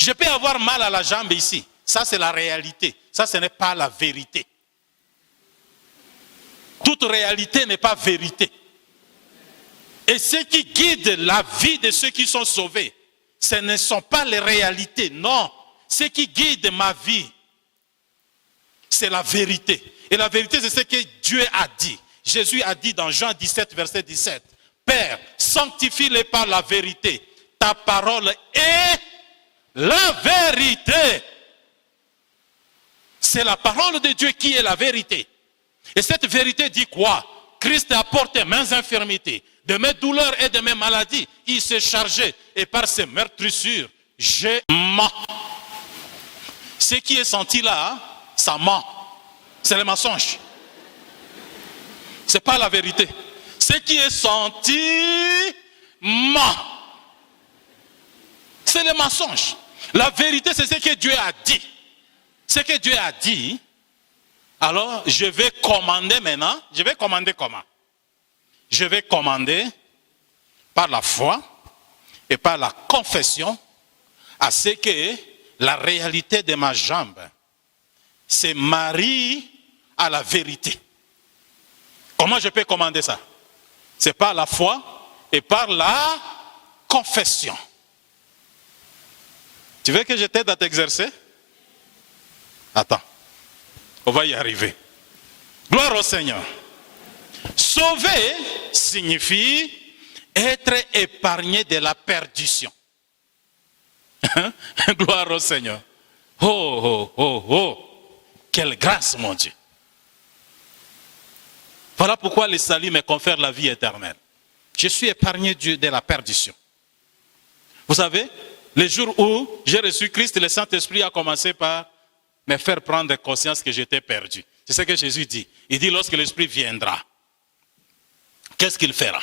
Je peux avoir mal à la jambe ici. Ça, c'est la réalité. Ça, ce n'est pas la vérité. Toute réalité n'est pas vérité. Et ce qui guide la vie de ceux qui sont sauvés, ce ne sont pas les réalités, non. Ce qui guide ma vie, c'est la vérité. Et la vérité, c'est ce que Dieu a dit. Jésus a dit dans Jean 17, verset 17, « Père, sanctifie-les par la vérité. Ta parole est la vérité. » C'est la parole de Dieu qui est la vérité. Et cette vérité dit quoi? Christ a porté mes infirmités, de mes douleurs et de mes maladies. Il s'est chargé et par ses meurtrissures, j'ai ment. Ce qui est senti là, ça ment. C'est le mensonge. Ce n'est pas la vérité. Ce qui est senti ment. C'est le mensonge. La vérité, c'est ce que Dieu a dit. Ce que Dieu a dit, alors je vais commander maintenant. Je vais commander comment? Je vais commander par la foi et par la confession à ce que la réalité de ma jambe se marie à la vérité. Comment je peux commander ça? C'est par la foi et par la confession. Tu veux que je t'aide à t'exercer? Attends, on va y arriver. Gloire au Seigneur. Sauver signifie être épargné de la perdition. Gloire au Seigneur. Oh, oh, oh, oh. Quelle grâce, mon Dieu. Voilà pourquoi le salut me confère la vie éternelle. Je suis épargné de la perdition. Vous savez, le jour où j'ai reçu Christ, le Saint-Esprit a commencé par me faire prendre conscience que j'étais perdu. C'est ce que Jésus dit. Il dit, lorsque l'Esprit viendra, qu'est-ce qu'il fera?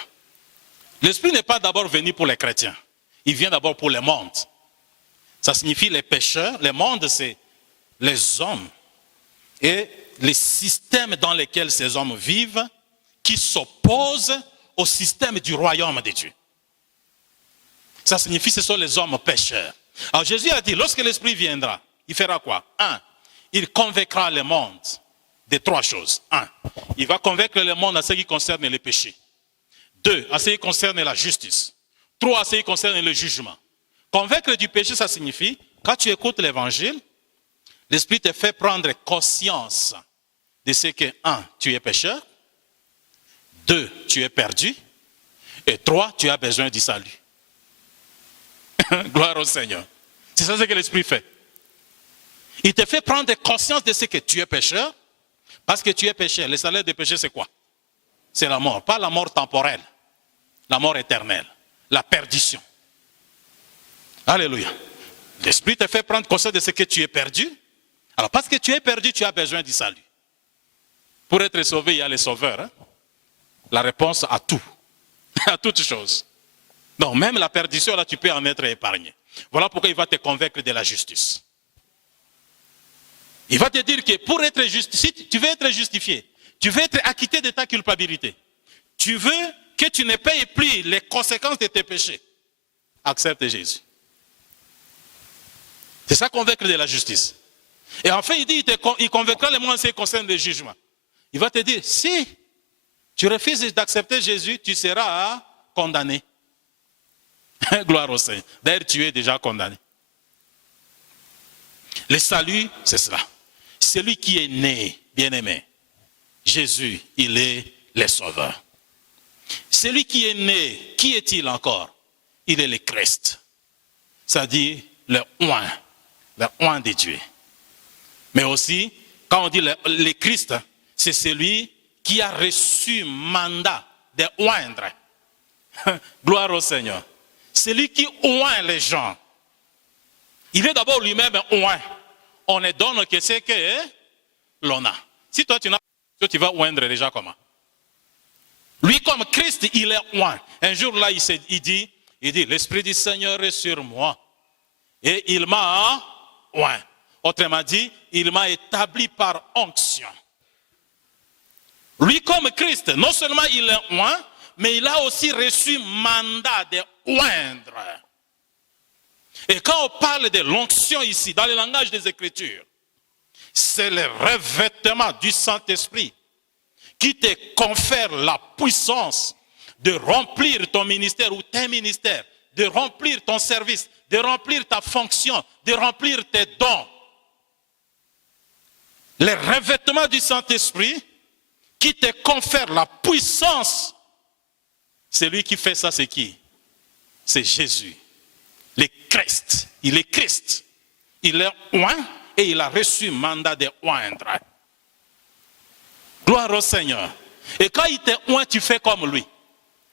L'Esprit n'est pas d'abord venu pour les chrétiens. Il vient d'abord pour le monde. Ça signifie les pécheurs. Le monde, c'est les hommes et les systèmes dans lesquels ces hommes vivent qui s'opposent au système du royaume de Dieu. Ça signifie que ce sont les hommes pécheurs. Alors Jésus a dit, lorsque l'Esprit viendra, il fera quoi? 1. Il convaincra le monde de 3 choses. 1. Il va convaincre le monde à ce qui concerne les péchés. 2. À ce qui concerne la justice. 3. À ce qui concerne le jugement. Convaincre du péché, ça signifie, quand tu écoutes l'évangile, l'Esprit te fait prendre conscience de ce que 1. Tu es pécheur. 2. Tu es perdu. Et 3. Tu as besoin du salut. Gloire au Seigneur. C'est ça ce que l'Esprit fait. Il te fait prendre conscience de ce que tu es pécheur. Parce que tu es pécheur. Le salaire du péché, c'est quoi? C'est la mort. Pas la mort temporelle. La mort éternelle. La perdition. Alléluia. L'Esprit te fait prendre conscience de ce que tu es perdu. Alors, parce que tu es perdu, tu as besoin du salut. Pour être sauvé, il y a les sauveurs. Hein? La réponse à tout. À toutes choses. Donc, même la perdition, là, tu peux en être épargné. Voilà pourquoi il va te convaincre de la justice. Il va te dire que pour être justifié, si tu veux être justifié, tu veux être acquitté de ta culpabilité, tu veux que tu ne payes plus les conséquences de tes péchés, accepte Jésus. C'est ça convaincre de la justice. Et enfin, il dit, il convaincra les gens en ce qui concerne le jugement. Il va te dire, si tu refuses d'accepter Jésus, tu seras condamné. Gloire au Seigneur. D'ailleurs, tu es déjà condamné. Le salut, c'est cela. Celui qui est né, bien-aimé, Jésus, il est le sauveur. Celui qui est né, qui est-il encore? Il est le Christ. C'est-à-dire le oint de Dieu. Mais aussi, quand on dit le Christ, c'est celui qui a reçu mandat de oindre. Gloire au Seigneur. Celui qui oint les gens. Il est d'abord lui-même oint. On ne donne que ce que l'on a. Si toi tu n'as pas, tu vas oindre les gens comment? Lui comme Christ, il est oint. Un jour là, il dit, l'Esprit du Seigneur est sur moi. Et il m'a oint. Autrement dit, il m'a établi par onction. Lui comme Christ, non seulement il est oint, mais il a aussi reçu mandat de oindre. Et quand on parle de l'onction ici, dans le langage des Écritures, c'est le revêtement du Saint-Esprit qui te confère la puissance de remplir ton ministère ou tes ministères, de remplir ton service, de remplir ta fonction, de remplir tes dons. Le revêtement du Saint-Esprit qui te confère la puissance, celui qui fait ça, c'est qui? C'est Jésus, le Christ. Il est Christ. Il est oint et il a reçu mandat de oindre. Gloire au Seigneur. Et quand il t'est oint, tu fais comme lui.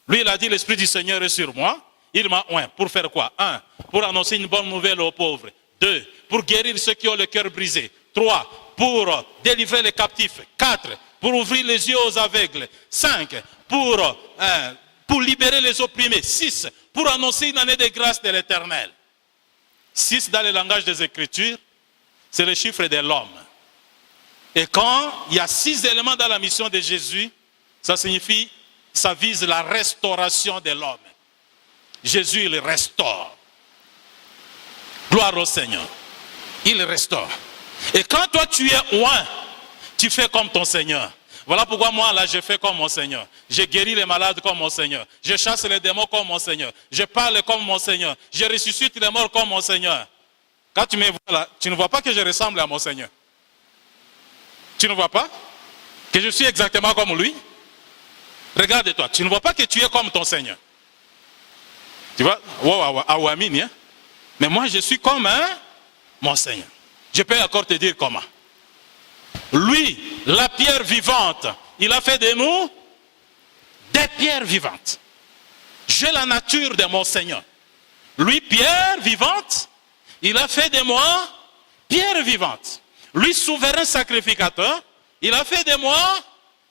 Lui, il a dit, l'Esprit du Seigneur est sur moi. Il m'a oint. Pour faire quoi? 1. Pour annoncer une bonne nouvelle aux pauvres. 2. Pour guérir ceux qui ont le cœur brisé. 3. Pour délivrer les captifs. 4. Pour ouvrir les yeux aux aveugles. 5. Pour libérer les opprimés. 6. Pour annoncer une année de grâce de l'Éternel. 6 dans le langage des Écritures, c'est le chiffre de l'homme. Et quand il y a 6 éléments dans la mission de Jésus, ça signifie, ça vise la restauration de l'homme. Jésus, il restaure. Gloire au Seigneur. Il restaure. Et quand toi tu es oint, tu fais comme ton Seigneur. Voilà pourquoi moi là je fais comme mon Seigneur. Je guéris les malades comme mon Seigneur. Je chasse les démons comme mon Seigneur. Je parle comme mon Seigneur. Je ressuscite les morts comme mon Seigneur. Quand tu me vois là, tu ne vois pas que je ressemble à mon Seigneur. Tu ne vois pas que je suis exactement comme lui? Regarde-toi, tu ne vois pas que tu es comme ton Seigneur. Tu vois? Hein? Mais moi je suis comme mon Seigneur. Je peux encore te dire comment. Lui, la pierre vivante, il a fait de nous des pierres vivantes. J'ai la nature de mon Seigneur. Lui, pierre vivante, il a fait de moi pierre vivante. Lui, souverain sacrificateur, il a fait de moi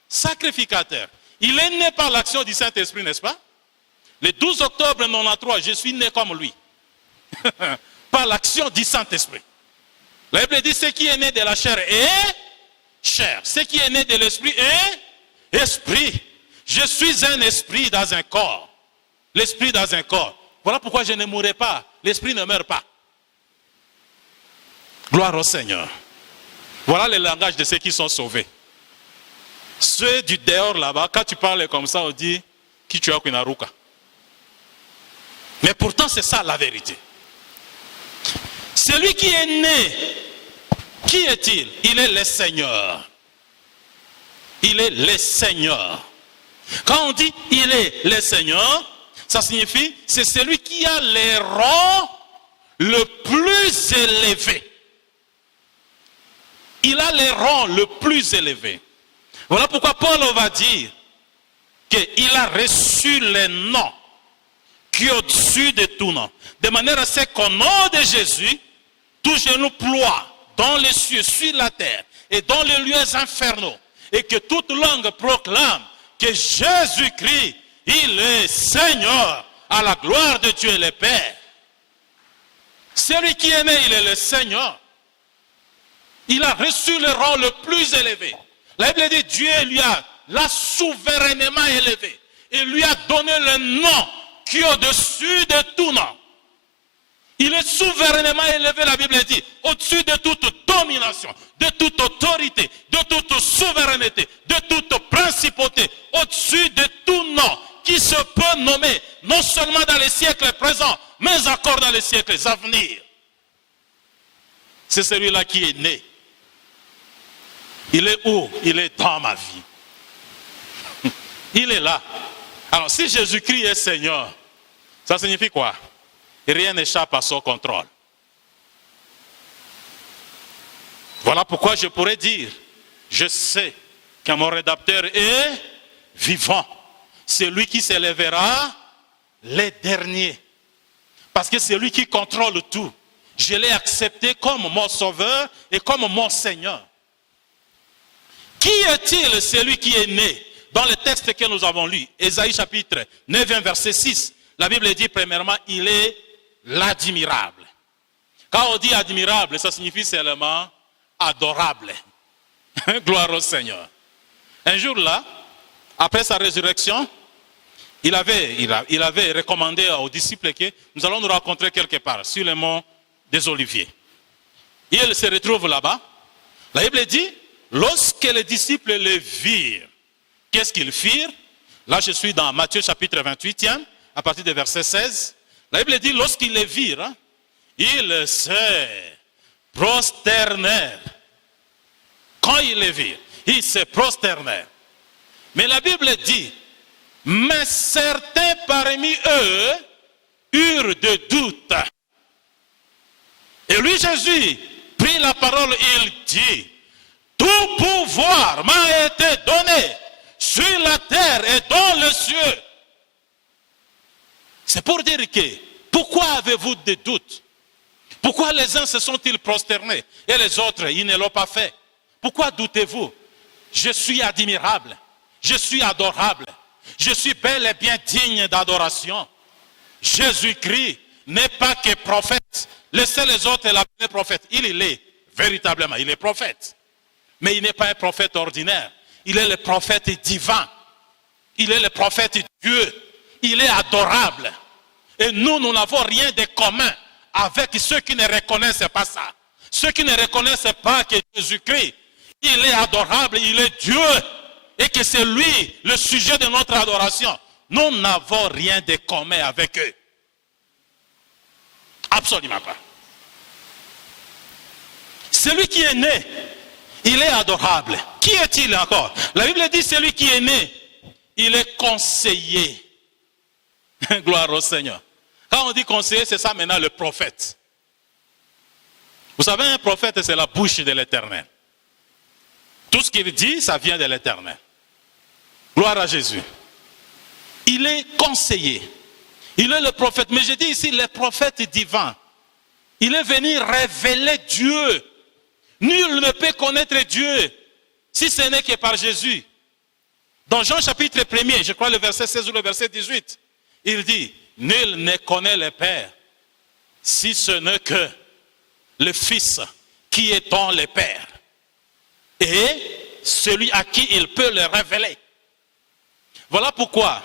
sacrificateur. Il est né par l'action du Saint-Esprit, n'est-ce pas? Le 12 octobre 1993, je suis né comme lui. Par l'action du Saint-Esprit. La Bible dit, ce qui est né de la chair est chair. Ce qui est né de l'esprit est esprit. Je suis un esprit dans un corps. L'esprit dans un corps. Voilà pourquoi je ne mourrai pas. L'esprit ne meurt pas. Gloire au Seigneur. Voilà le langage de ceux qui sont sauvés. Ceux du dehors là-bas, quand tu parles comme ça, on dit qui tu as Kunaruka. Mais pourtant, c'est ça la vérité. Celui qui est né, qui est-il? Il est le Seigneur. Il est le Seigneur. Quand on dit il est le Seigneur, ça signifie c'est celui qui a les rangs le plus élevé. Il a les rangs le plus élevés. Voilà pourquoi Paul va dire qu'il a reçu le nom qui est au-dessus de tout nom. De manière à ce qu'au nom de Jésus, tout genou ploie dans les cieux, sur la terre et dans les lieux infernaux. Et que toute langue proclame que Jésus-Christ, il est Seigneur à la gloire de Dieu le Père. Celui qui est né, il est le Seigneur. Il a reçu le rang le plus élevé. La Bible dit Dieu l'a souverainement élevé. Il lui a donné le nom qui est au-dessus de tout nom. Il est souverainement élevé, la Bible dit, au-dessus de toute domination, de toute autorité, de toute souveraineté, de toute principauté, au-dessus de tout nom qui se peut nommer, non seulement dans les siècles présents, mais encore dans les siècles à venir. C'est celui-là qui est né. Il est où? Il est dans ma vie. Il est là. Alors si Jésus-Christ est Seigneur, ça signifie quoi? Rien n'échappe à son contrôle. Voilà pourquoi je pourrais dire, je sais que mon rédacteur est vivant. C'est lui qui s'élèvera les derniers. Parce que c'est lui qui contrôle tout. Je l'ai accepté comme mon sauveur et comme mon Seigneur. Qui est-il celui qui est né? Dans le texte que nous avons lu, Ésaïe chapitre 9, verset 6, la Bible dit premièrement, il est l'admirable. Quand on dit admirable, ça signifie seulement adorable. Gloire au Seigneur. Un jour là, après sa résurrection, il avait recommandé aux disciples que nous allons nous rencontrer quelque part, sur le mont des Oliviers. Et il se retrouve là-bas. La Bible dit, lorsque les disciples le virent, qu'est-ce qu'ils firent? Là, je suis dans Matthieu chapitre 28, à partir du verset 16. La Bible dit, lorsqu'ils le virent, ils se prosternèrent. Quand ils le virent, ils se prosternèrent. Mais la Bible dit, mais certains parmi eux eurent des doutes. Et lui, Jésus, prit la parole et il dit, tout pouvoir m'a été donné sur la terre et dans les cieux. C'est pour dire que, pourquoi avez-vous des doutes? Pourquoi les uns se sont-ils prosternés et les autres, ils ne l'ont pas fait? Pourquoi doutez-vous? Je suis admirable, je suis adorable, je suis bel et bien digne d'adoration. Jésus-Christ n'est pas que prophète. Laissez les autres l'appeler prophète. Il est véritablement, il est prophète. Mais il n'est pas un prophète ordinaire. Il est le prophète divin. Il est le prophète Dieu. Il est adorable. Et nous n'avons rien de commun avec ceux qui ne reconnaissent pas ça. Ceux qui ne reconnaissent pas que Jésus-Christ, il est adorable, il est Dieu. Et que c'est lui le sujet de notre adoration. Nous n'avons rien de commun avec eux. Absolument pas. Celui qui est né, il est adorable. Qui est-il encore? La Bible dit celui qui est né, il est conseiller. Gloire au Seigneur. Quand on dit conseiller, c'est ça maintenant le prophète. Vous savez, un prophète, c'est la bouche de l'Éternel. Tout ce qu'il dit, ça vient de l'Éternel. Gloire à Jésus. Il est conseiller. Il est le prophète. Mais je dis ici, le prophète divin. Il est venu révéler Dieu. Nul ne peut connaître Dieu si ce n'est que par Jésus. Dans Jean chapitre 1er, je crois le verset 16 ou le verset 18, il dit, nul ne connaît le Père si ce n'est que le Fils qui est dans le Père. Et celui à qui il peut le révéler. Voilà pourquoi,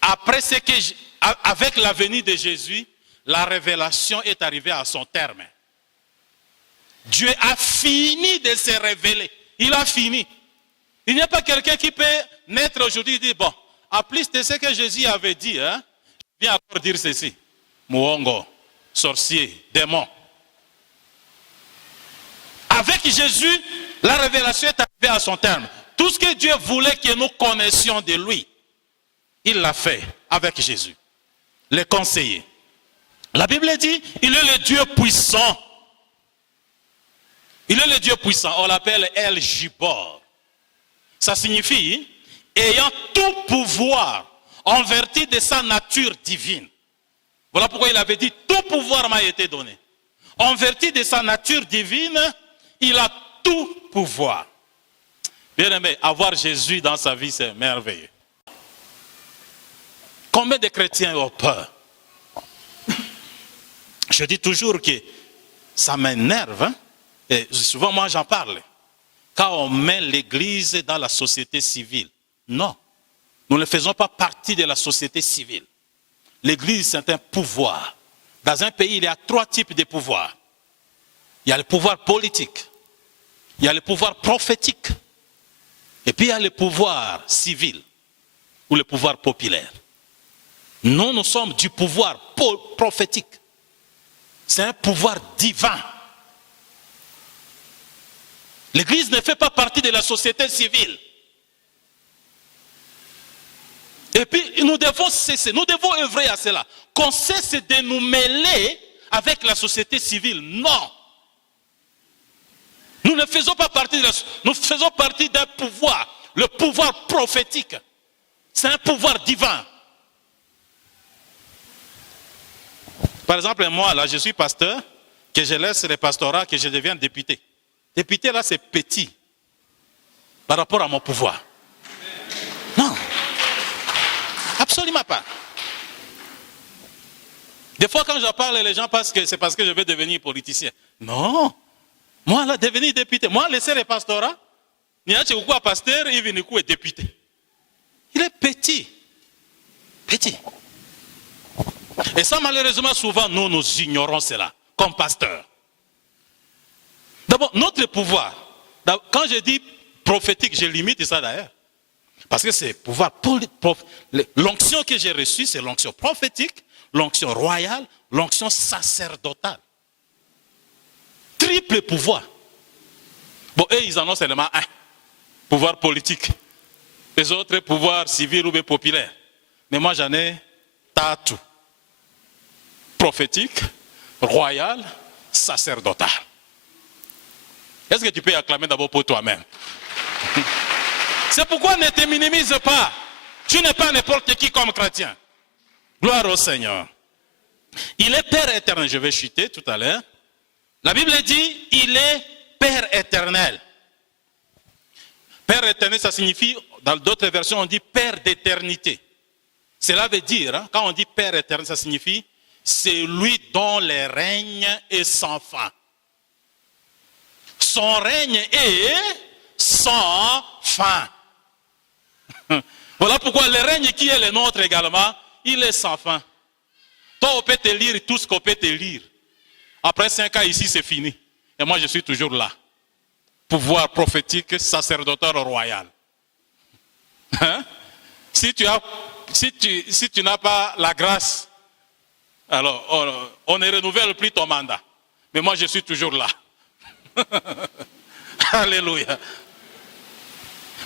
avec la venue de Jésus, la révélation est arrivée à son terme. Dieu a fini de se révéler. Il a fini. Il n'y a pas quelqu'un qui peut naître aujourd'hui et dire, bon, en plus de ce que Jésus avait dit, je viens encore dire ceci. Mouongo, sorcier, démon. Avec Jésus, la révélation est arrivée à son terme. Tout ce que Dieu voulait que nous connaissions de lui, il l'a fait avec Jésus. Le conseiller. La Bible dit, il est le Dieu puissant. Il est le Dieu puissant. On l'appelle El Gibor. Ça signifie, ayant tout pouvoir en vertu de sa nature divine. Voilà pourquoi il avait dit, tout pouvoir m'a été donné. En vertu de sa nature divine, il a tout pouvoir. Bien aimé, avoir Jésus dans sa vie, c'est merveilleux. Combien de chrétiens ont peur? Je dis toujours que ça m'énerve, et souvent moi j'en parle. Quand on met l'église dans la société civile, non, nous ne faisons pas partie de la société civile. L'église, c'est un pouvoir. Dans un pays, il y a 3 types de pouvoirs. Il y a le pouvoir politique, il y a le pouvoir prophétique, et puis il y a le pouvoir civil, ou le pouvoir populaire. Nous sommes du pouvoir prophétique. C'est un pouvoir divin. L'église ne fait pas partie de la société civile. Et puis, nous devons cesser, nous devons œuvrer à cela. Qu'on cesse de nous mêler avec la société civile. Non. Nous ne faisons pas partie de nous faisons partie d'un pouvoir, le pouvoir prophétique. C'est un pouvoir divin. Par exemple, moi, là, je suis pasteur, que je laisse le pastorat, que je devienne député. Député, là, c'est petit par rapport à mon pouvoir. Non. Absolument pas. Des fois, quand j'en parle, les gens pensent que c'est parce que je vais devenir politicien. Non. Moi, là, devenir député. Moi, laisser le pastorat, il y a un pasteur, il vient est député. Il est petit. Petit. Et ça, malheureusement, souvent, nous ignorons cela, comme pasteurs. D'abord, notre pouvoir, quand je dis prophétique, je limite ça d'ailleurs. Parce que c'est pouvoir, l'onction que j'ai reçue, c'est l'onction prophétique, l'onction royale, l'onction sacerdotale. Triple pouvoir. Bon, eux, ils en ont seulement un. Pouvoir politique. Les autres, pouvoir civil ou populaire. Mais moi, j'en ai tout. Prophétique, royal, sacerdotal. Est-ce que tu peux acclamer d'abord pour toi-même? C'est pourquoi ne te minimise pas. Tu n'es pas n'importe qui comme chrétien. Gloire au Seigneur. Il est Père éternel. Je vais chuter tout à l'heure. La Bible dit, il est Père éternel. Père éternel, ça signifie, dans d'autres versions, on dit Père d'éternité. Cela veut dire, quand on dit Père éternel, ça signifie, c'est lui dont le règne est sans fin. Son règne est sans fin. Voilà pourquoi le règne qui est le nôtre également, il est sans fin. Toi, on peut te lire tout ce qu'on peut te lire. Après 5 ans ici, c'est fini. Et moi, je suis toujours là. Pouvoir prophétique, sacerdotal, royal. Hein? Si tu n'as pas la grâce, alors on ne renouvelle plus ton mandat. Mais moi, je suis toujours là. Alléluia.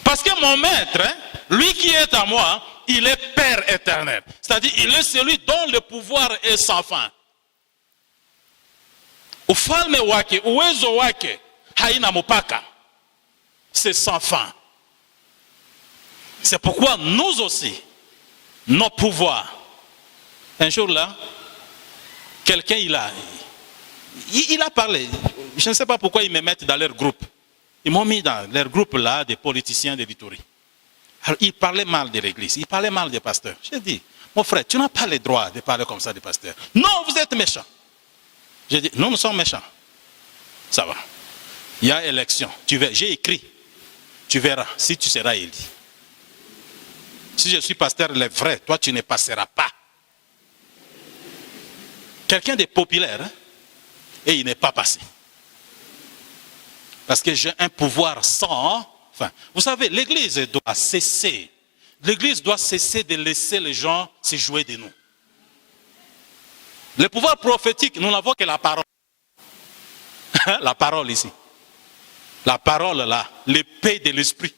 Parce que mon maître, hein, lui qui est à moi, il est Père éternel. C'est-à-dire, il est celui dont le pouvoir est sans fin. Ufalme wake, uwezo wake, haina mupaka. C'est sans fin. C'est pourquoi nous aussi, nos pouvoirs. Un jour là, quelqu'un il a parlé. Je ne sais pas pourquoi ils me mettent dans leur groupe. Ils m'ont mis dans leur groupe là des politiciens de Vitória. Alors ils parlaient mal de l'église, ils parlaient mal des pasteurs. J'ai dit, mon frère, tu n'as pas le droit de parler comme ça des pasteurs. Non, vous êtes méchants. J'ai dit, nous sommes méchants. Ça va. Il y a élection. J'ai écrit. Tu verras si tu seras élu. Si je suis pasteur, le vrai, toi tu ne passeras pas. Quelqu'un de populaire, hein, et il n'est pas passé. Parce que j'ai un pouvoir sans fin. Vous savez, l'église doit cesser. L'église doit cesser de laisser les gens se jouer de nous. Le pouvoir prophétique, nous n'avons que la parole. La parole ici. La parole là, l'épée de l'esprit.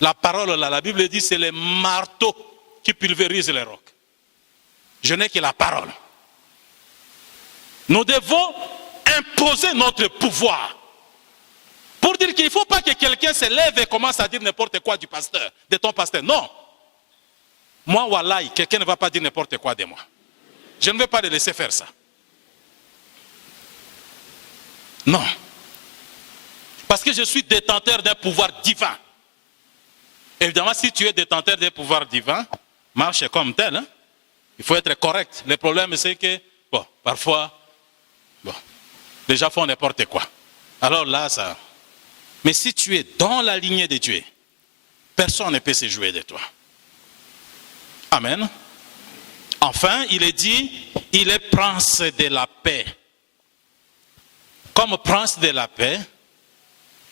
La parole là, la Bible dit c'est le marteau qui pulvérise les rocs. Je n'ai que la parole. Nous devons imposer notre pouvoir. Pour dire qu'il ne faut pas que quelqu'un se lève et commence à dire n'importe quoi du pasteur, de ton pasteur. Non. Moi, wallahi, quelqu'un ne va pas dire n'importe quoi de moi. Je ne vais pas le laisser faire ça. Non. Parce que je suis détenteur d'un pouvoir divin. Évidemment, si tu es détenteur d'un pouvoir divin, marche comme tel. Hein? Il faut être correct. Le problème, c'est que, bon, parfois, les gens font n'importe quoi. Alors là, ça... Mais si tu es dans la lignée de Dieu, personne ne peut se jouer de toi. Amen. Enfin, il est dit, il est prince de la paix. Comme prince de la paix,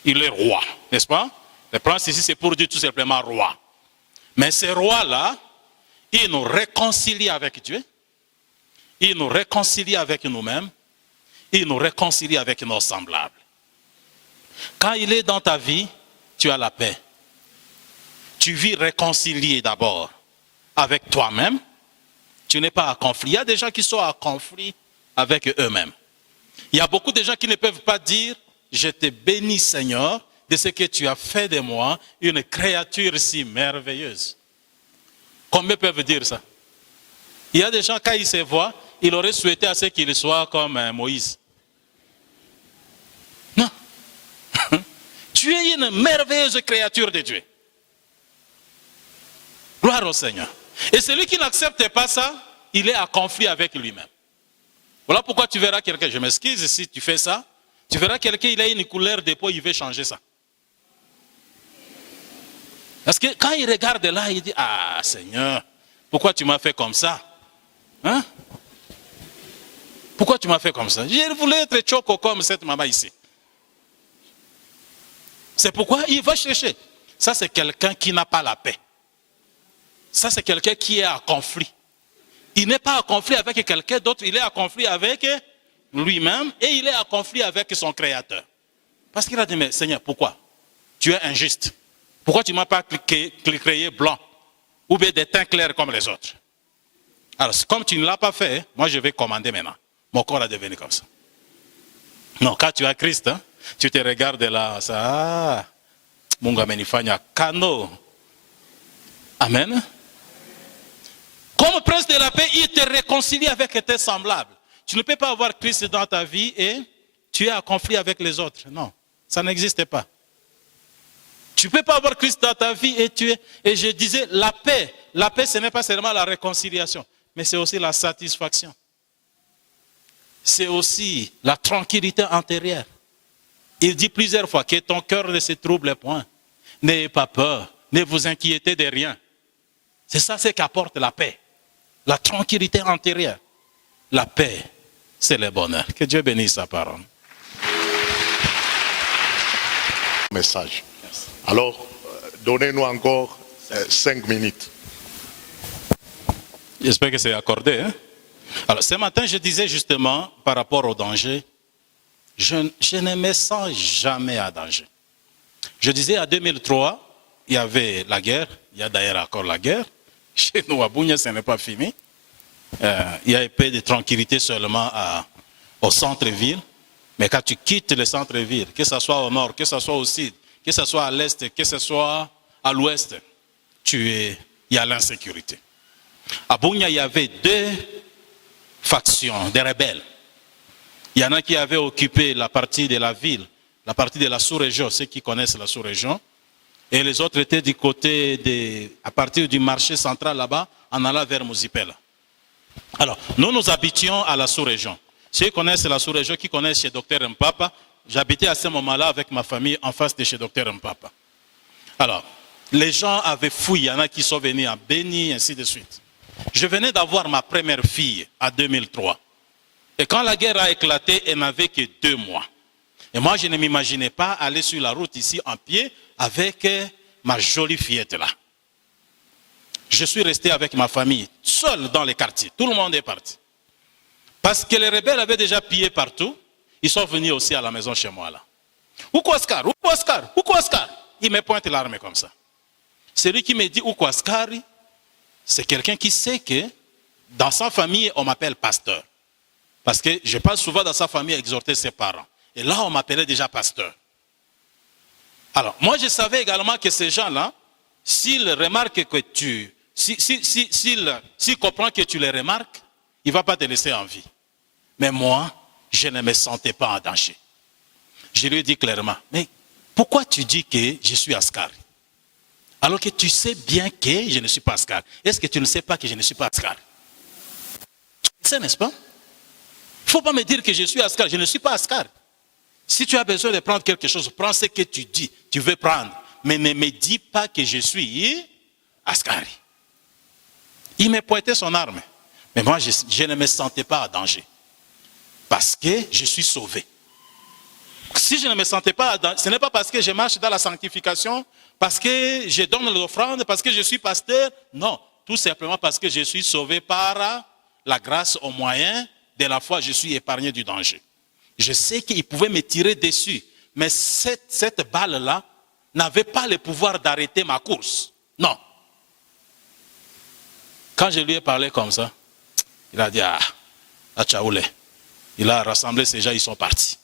il est roi, n'est-ce pas? Le prince ici, c'est pour dire tout simplement roi. Mais ce roi-là, il nous réconcilie avec Dieu, il nous réconcilie avec nous-mêmes, il nous réconcilie avec nos semblables. Quand il est dans ta vie, tu as la paix. Tu vis réconcilié d'abord avec toi-même. Tu n'es pas à conflit. Il y a des gens qui sont à conflit avec eux-mêmes. Il y a beaucoup de gens qui ne peuvent pas dire « Je te bénis Seigneur de ce que tu as fait de moi une créature si merveilleuse. » Combien peuvent dire ça? Il y a des gens, quand ils se voient, ils auraient souhaité à ce qu'ils soient comme Moïse. Non. Tu es une merveilleuse créature de Dieu. Gloire au Seigneur. Et celui qui n'accepte pas ça, il est à conflit avec lui-même. Voilà pourquoi tu verras quelqu'un, je m'excuse si tu fais ça, tu verras quelqu'un, il a une couleur de peau, il veut changer ça. Parce que quand il regarde là, il dit, ah Seigneur, pourquoi tu m'as fait comme ça? Hein? Pourquoi tu m'as fait comme ça? Je voulais être choco comme cette maman ici. C'est pourquoi il va chercher. Ça, c'est quelqu'un qui n'a pas la paix. Ça, c'est quelqu'un qui est en conflit. Il n'est pas en conflit avec quelqu'un d'autre, il est en conflit avec lui-même et il est en conflit avec son Créateur. Parce qu'il a dit, mais Seigneur, pourquoi? Tu es injuste. Pourquoi tu ne m'as pas créé blanc ou bien des teints clairs comme les autres? Alors, comme tu ne l'as pas fait, moi je vais commander maintenant. Mon corps a devenu comme ça. Non, quand tu as Christ, hein, tu te regardes là, ça, Mungu amenifanya kano. Amen. Comme prince de la paix, il te réconcilie avec tes semblables. Tu ne peux pas avoir Christ dans ta vie et tu es en conflit avec les autres. Non, ça n'existe pas. Tu ne peux pas avoir Christ dans ta vie et je disais, la paix, ce n'est pas seulement la réconciliation, mais c'est aussi la satisfaction. C'est aussi la tranquillité intérieure. Il dit plusieurs fois que ton cœur ne se trouble point. N'ayez pas peur, ne vous inquiétez de rien. C'est ça ce qu'apporte la paix. La tranquillité intérieure. La paix, c'est le bonheur. Que Dieu bénisse sa parole. Message. Alors, donnez-nous encore 5 minutes. J'espère que c'est accordé. Hein? Alors, ce matin, je disais justement, par rapport au danger, je ne me sens jamais à danger. Je disais, en 2003, il y avait la guerre. Il y a d'ailleurs encore la guerre. Chez nous, à Bunia, ce n'est pas fini. Il y a un peu de tranquillité seulement au centre-ville. Mais quand tu quittes le centre-ville, que ce soit au nord, que ce soit au sud, que ce soit à l'est, que ce soit à l'ouest, il y a l'insécurité. À Bunia, il y avait 2 factions, des rebelles. Il y en a qui avaient occupé la partie de la ville, la partie de la sous-région, ceux qui connaissent la sous-région. Et les autres étaient du côté, à partir du marché central là-bas, en allant vers Muzipela. Alors, nous habitions à la sous-région. Ceux qui connaissent la sous-région, qui connaissent chez Dr Mpapa, j'habitais à ce moment-là avec ma famille en face de chez Dr Mpapa. Alors, les gens avaient fouillé, il y en a qui sont venus à Béni, ainsi de suite. Je venais d'avoir ma première fille en 2003. Et quand la guerre a éclaté, elle n'avait que 2 mois. Et moi, je ne m'imaginais pas aller sur la route ici en pied avec ma jolie fillette là. Je suis resté avec ma famille, seul dans les quartiers. Tout le monde est parti. Parce que les rebelles avaient déjà pillé partout. Ils sont venus aussi à la maison chez moi là. Oukwascar, Oukwascar, Oukwascar. Il me pointe l'arme comme ça. Celui qui me dit Oukwascari, c'est quelqu'un qui sait que dans sa famille, on m'appelle pasteur. Parce que je passe souvent dans sa famille à exhorter ses parents. Et là, on m'appelait déjà pasteur. Alors, moi, je savais également que ces gens-là, s'ils remarquent que s'ils comprennent que tu les remarques, il ne va pas te laisser en vie. Mais moi, je ne me sentais pas en danger. Je lui ai dit clairement, mais pourquoi tu dis que je suis Askari? Alors que tu sais bien que je ne suis pas Askari. Est-ce que tu ne sais pas que je ne suis pas Askari? Tu sais, n'est-ce pas? Il ne faut pas me dire que je suis Askari. Je ne suis pas Askari. Si tu as besoin de prendre quelque chose, prends ce que tu dis, tu veux prendre. Mais ne me dis pas que je suis Askari. Il me pointait son arme. Mais moi, je ne me sentais pas en danger. Parce que je suis sauvé. Si je ne me sentais pas en danger, ce n'est pas parce que je marche dans la sanctification, parce que je donne l'offrande, parce que je suis pasteur. Non, tout simplement parce que je suis sauvé par la grâce au moyen de la foi. Je suis épargné du danger. Je sais qu'il pouvait me tirer dessus, mais cette balle-là n'avait pas le pouvoir d'arrêter ma course. Non. Quand je lui ai parlé comme ça, il a dit, ah, Tchaoulé. Il a rassemblé ces gens, ils sont partis.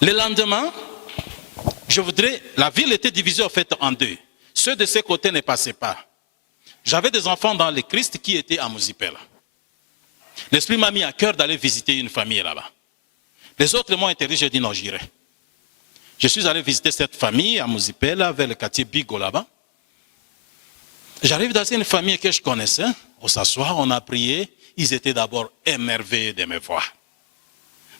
Le lendemain, la ville était divisée en fait en 2. Ceux de ce côté ne passaient pas. J'avais des enfants dans le Christ qui étaient à Muzipela. L'Esprit m'a mis à cœur d'aller visiter une famille là-bas. Les autres m'ont interdit, j'ai dit non, j'irai. Je suis allé visiter cette famille à Muzipela, vers le quartier Bigo là-bas. J'arrive dans une famille que je connaissais. On s'assoit, on a prié. Ils étaient d'abord émerveillés de me voir.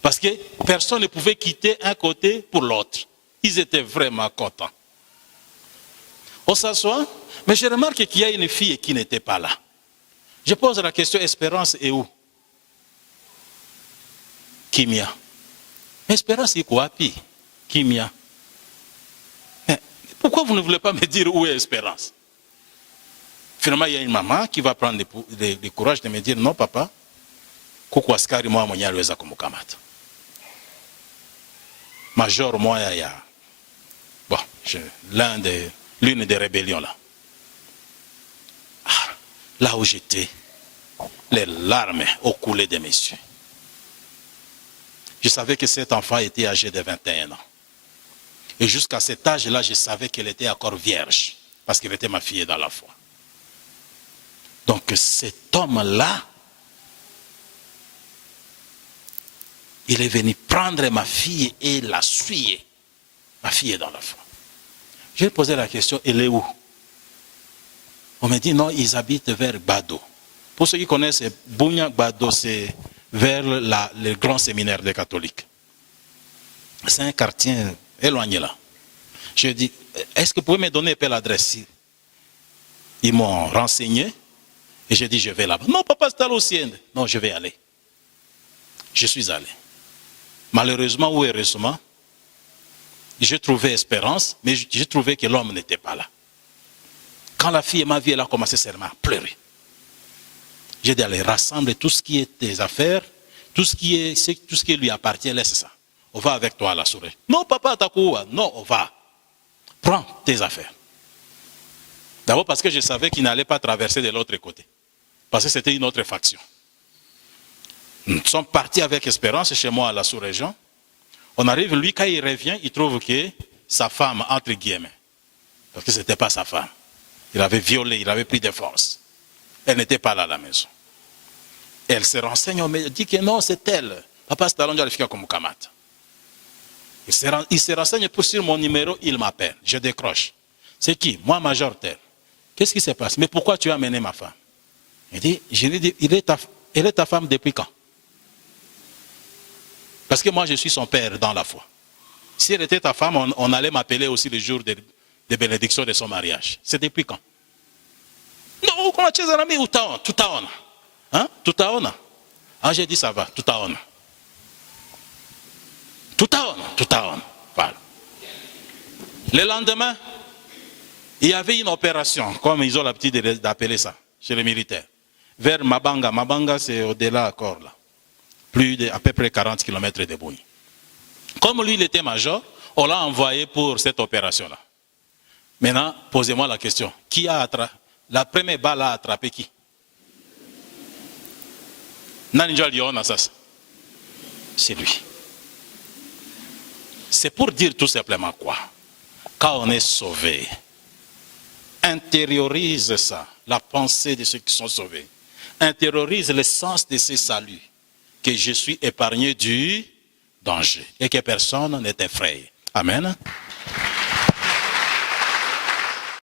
Parce que personne ne pouvait quitter un côté pour l'autre. Ils étaient vraiment contents. On s'assoit, mais je remarque qu'il y a une fille qui n'était pas là. Je pose la question, Espérance est où? Kimia. Espérance est quoi? Kimia. Mais pourquoi vous ne voulez pas me dire où est Espérance? Finalement, il y a une maman qui va prendre le courage de me dire, non papa, kuku askari moi mwenye aliweza kumukamata. Major moi il y a bon, l'une des rébellions là. Ah, là où j'étais, les larmes ont coulé de mes yeux. Je savais que cet enfant était âgé de 21 ans. Et jusqu'à cet âge-là, je savais qu'elle était encore vierge, parce qu'elle était ma fille dans la foi. Donc cet homme-là, il est venu prendre ma fille et la suyer. Ma fille est dans la foi. J'ai posé la question, elle est où? On me dit non, ils habitent vers Bado. Pour ceux qui connaissent, Bounia Bado, c'est vers le grand séminaire des catholiques. C'est un quartier éloigné là. Je dis, est-ce que vous pouvez me donner l'adresse? Ils m'ont renseigné et j'ai dit, je vais là-bas. Non, papa, c'est à l'océan. Non, je vais aller. Je suis allé. Malheureusement ou heureusement, j'ai trouvé Espérance, mais j'ai trouvé que l'homme n'était pas là. Quand la fille m'a vu, elle a commencé seulement à pleurer. J'ai dit, allez, rassemble tout ce qui est tes affaires, tout ce qui lui appartient, laisse ça. On va avec toi à la souris. Non, papa, Takoua. Non, on va. Prends tes affaires. D'abord parce que je savais qu'il n'allait pas traverser de l'autre côté. Parce que c'était une autre faction. Nous sommes partis avec Espérance chez moi à la sous-région. On arrive, lui, quand il revient, il trouve que sa femme, entre guillemets, parce que ce n'était pas sa femme, il avait violé, il avait pris des forces. Elle n'était pas là à la maison. Elle se renseigne, on me dit que non, c'est elle. Papa, c'est allongé à l'efficace comme Kamata. Il se renseigne sur mon numéro, il m'appelle. Je décroche. C'est qui? Moi, Major tel. Qu'est-ce qui se passe? Mais pourquoi tu as amené ma femme? Il dit, je lui dis, elle est ta femme depuis quand? Parce que moi, je suis son père dans la foi. Si elle était ta femme, on allait m'appeler aussi le jour de bénédiction de son mariage. C'est depuis quand? Non, comment tu es un ami? Tout à on. Hein? Tout à on. Ah, j'ai dit ça va, tout à on. Tout à on. Voilà. Le lendemain, il y avait une opération, comme ils ont l'habitude d'appeler ça, chez les militaires, vers Mabanga. Mabanga, c'est au-delà encore là. À peu près 40 km de Bouni. Comme lui, il était major, on l'a envoyé pour cette opération-là. Maintenant, posez-moi la question. Qui a attrapé? La première balle a attrapé qui? C'est lui. C'est pour dire tout simplement quoi? Quand on est sauvé, intériorise ça, la pensée de ceux qui sont sauvés. Intériorise le sens de ce salut. Que je suis épargné du danger et que personne n'est effrayé. Amen.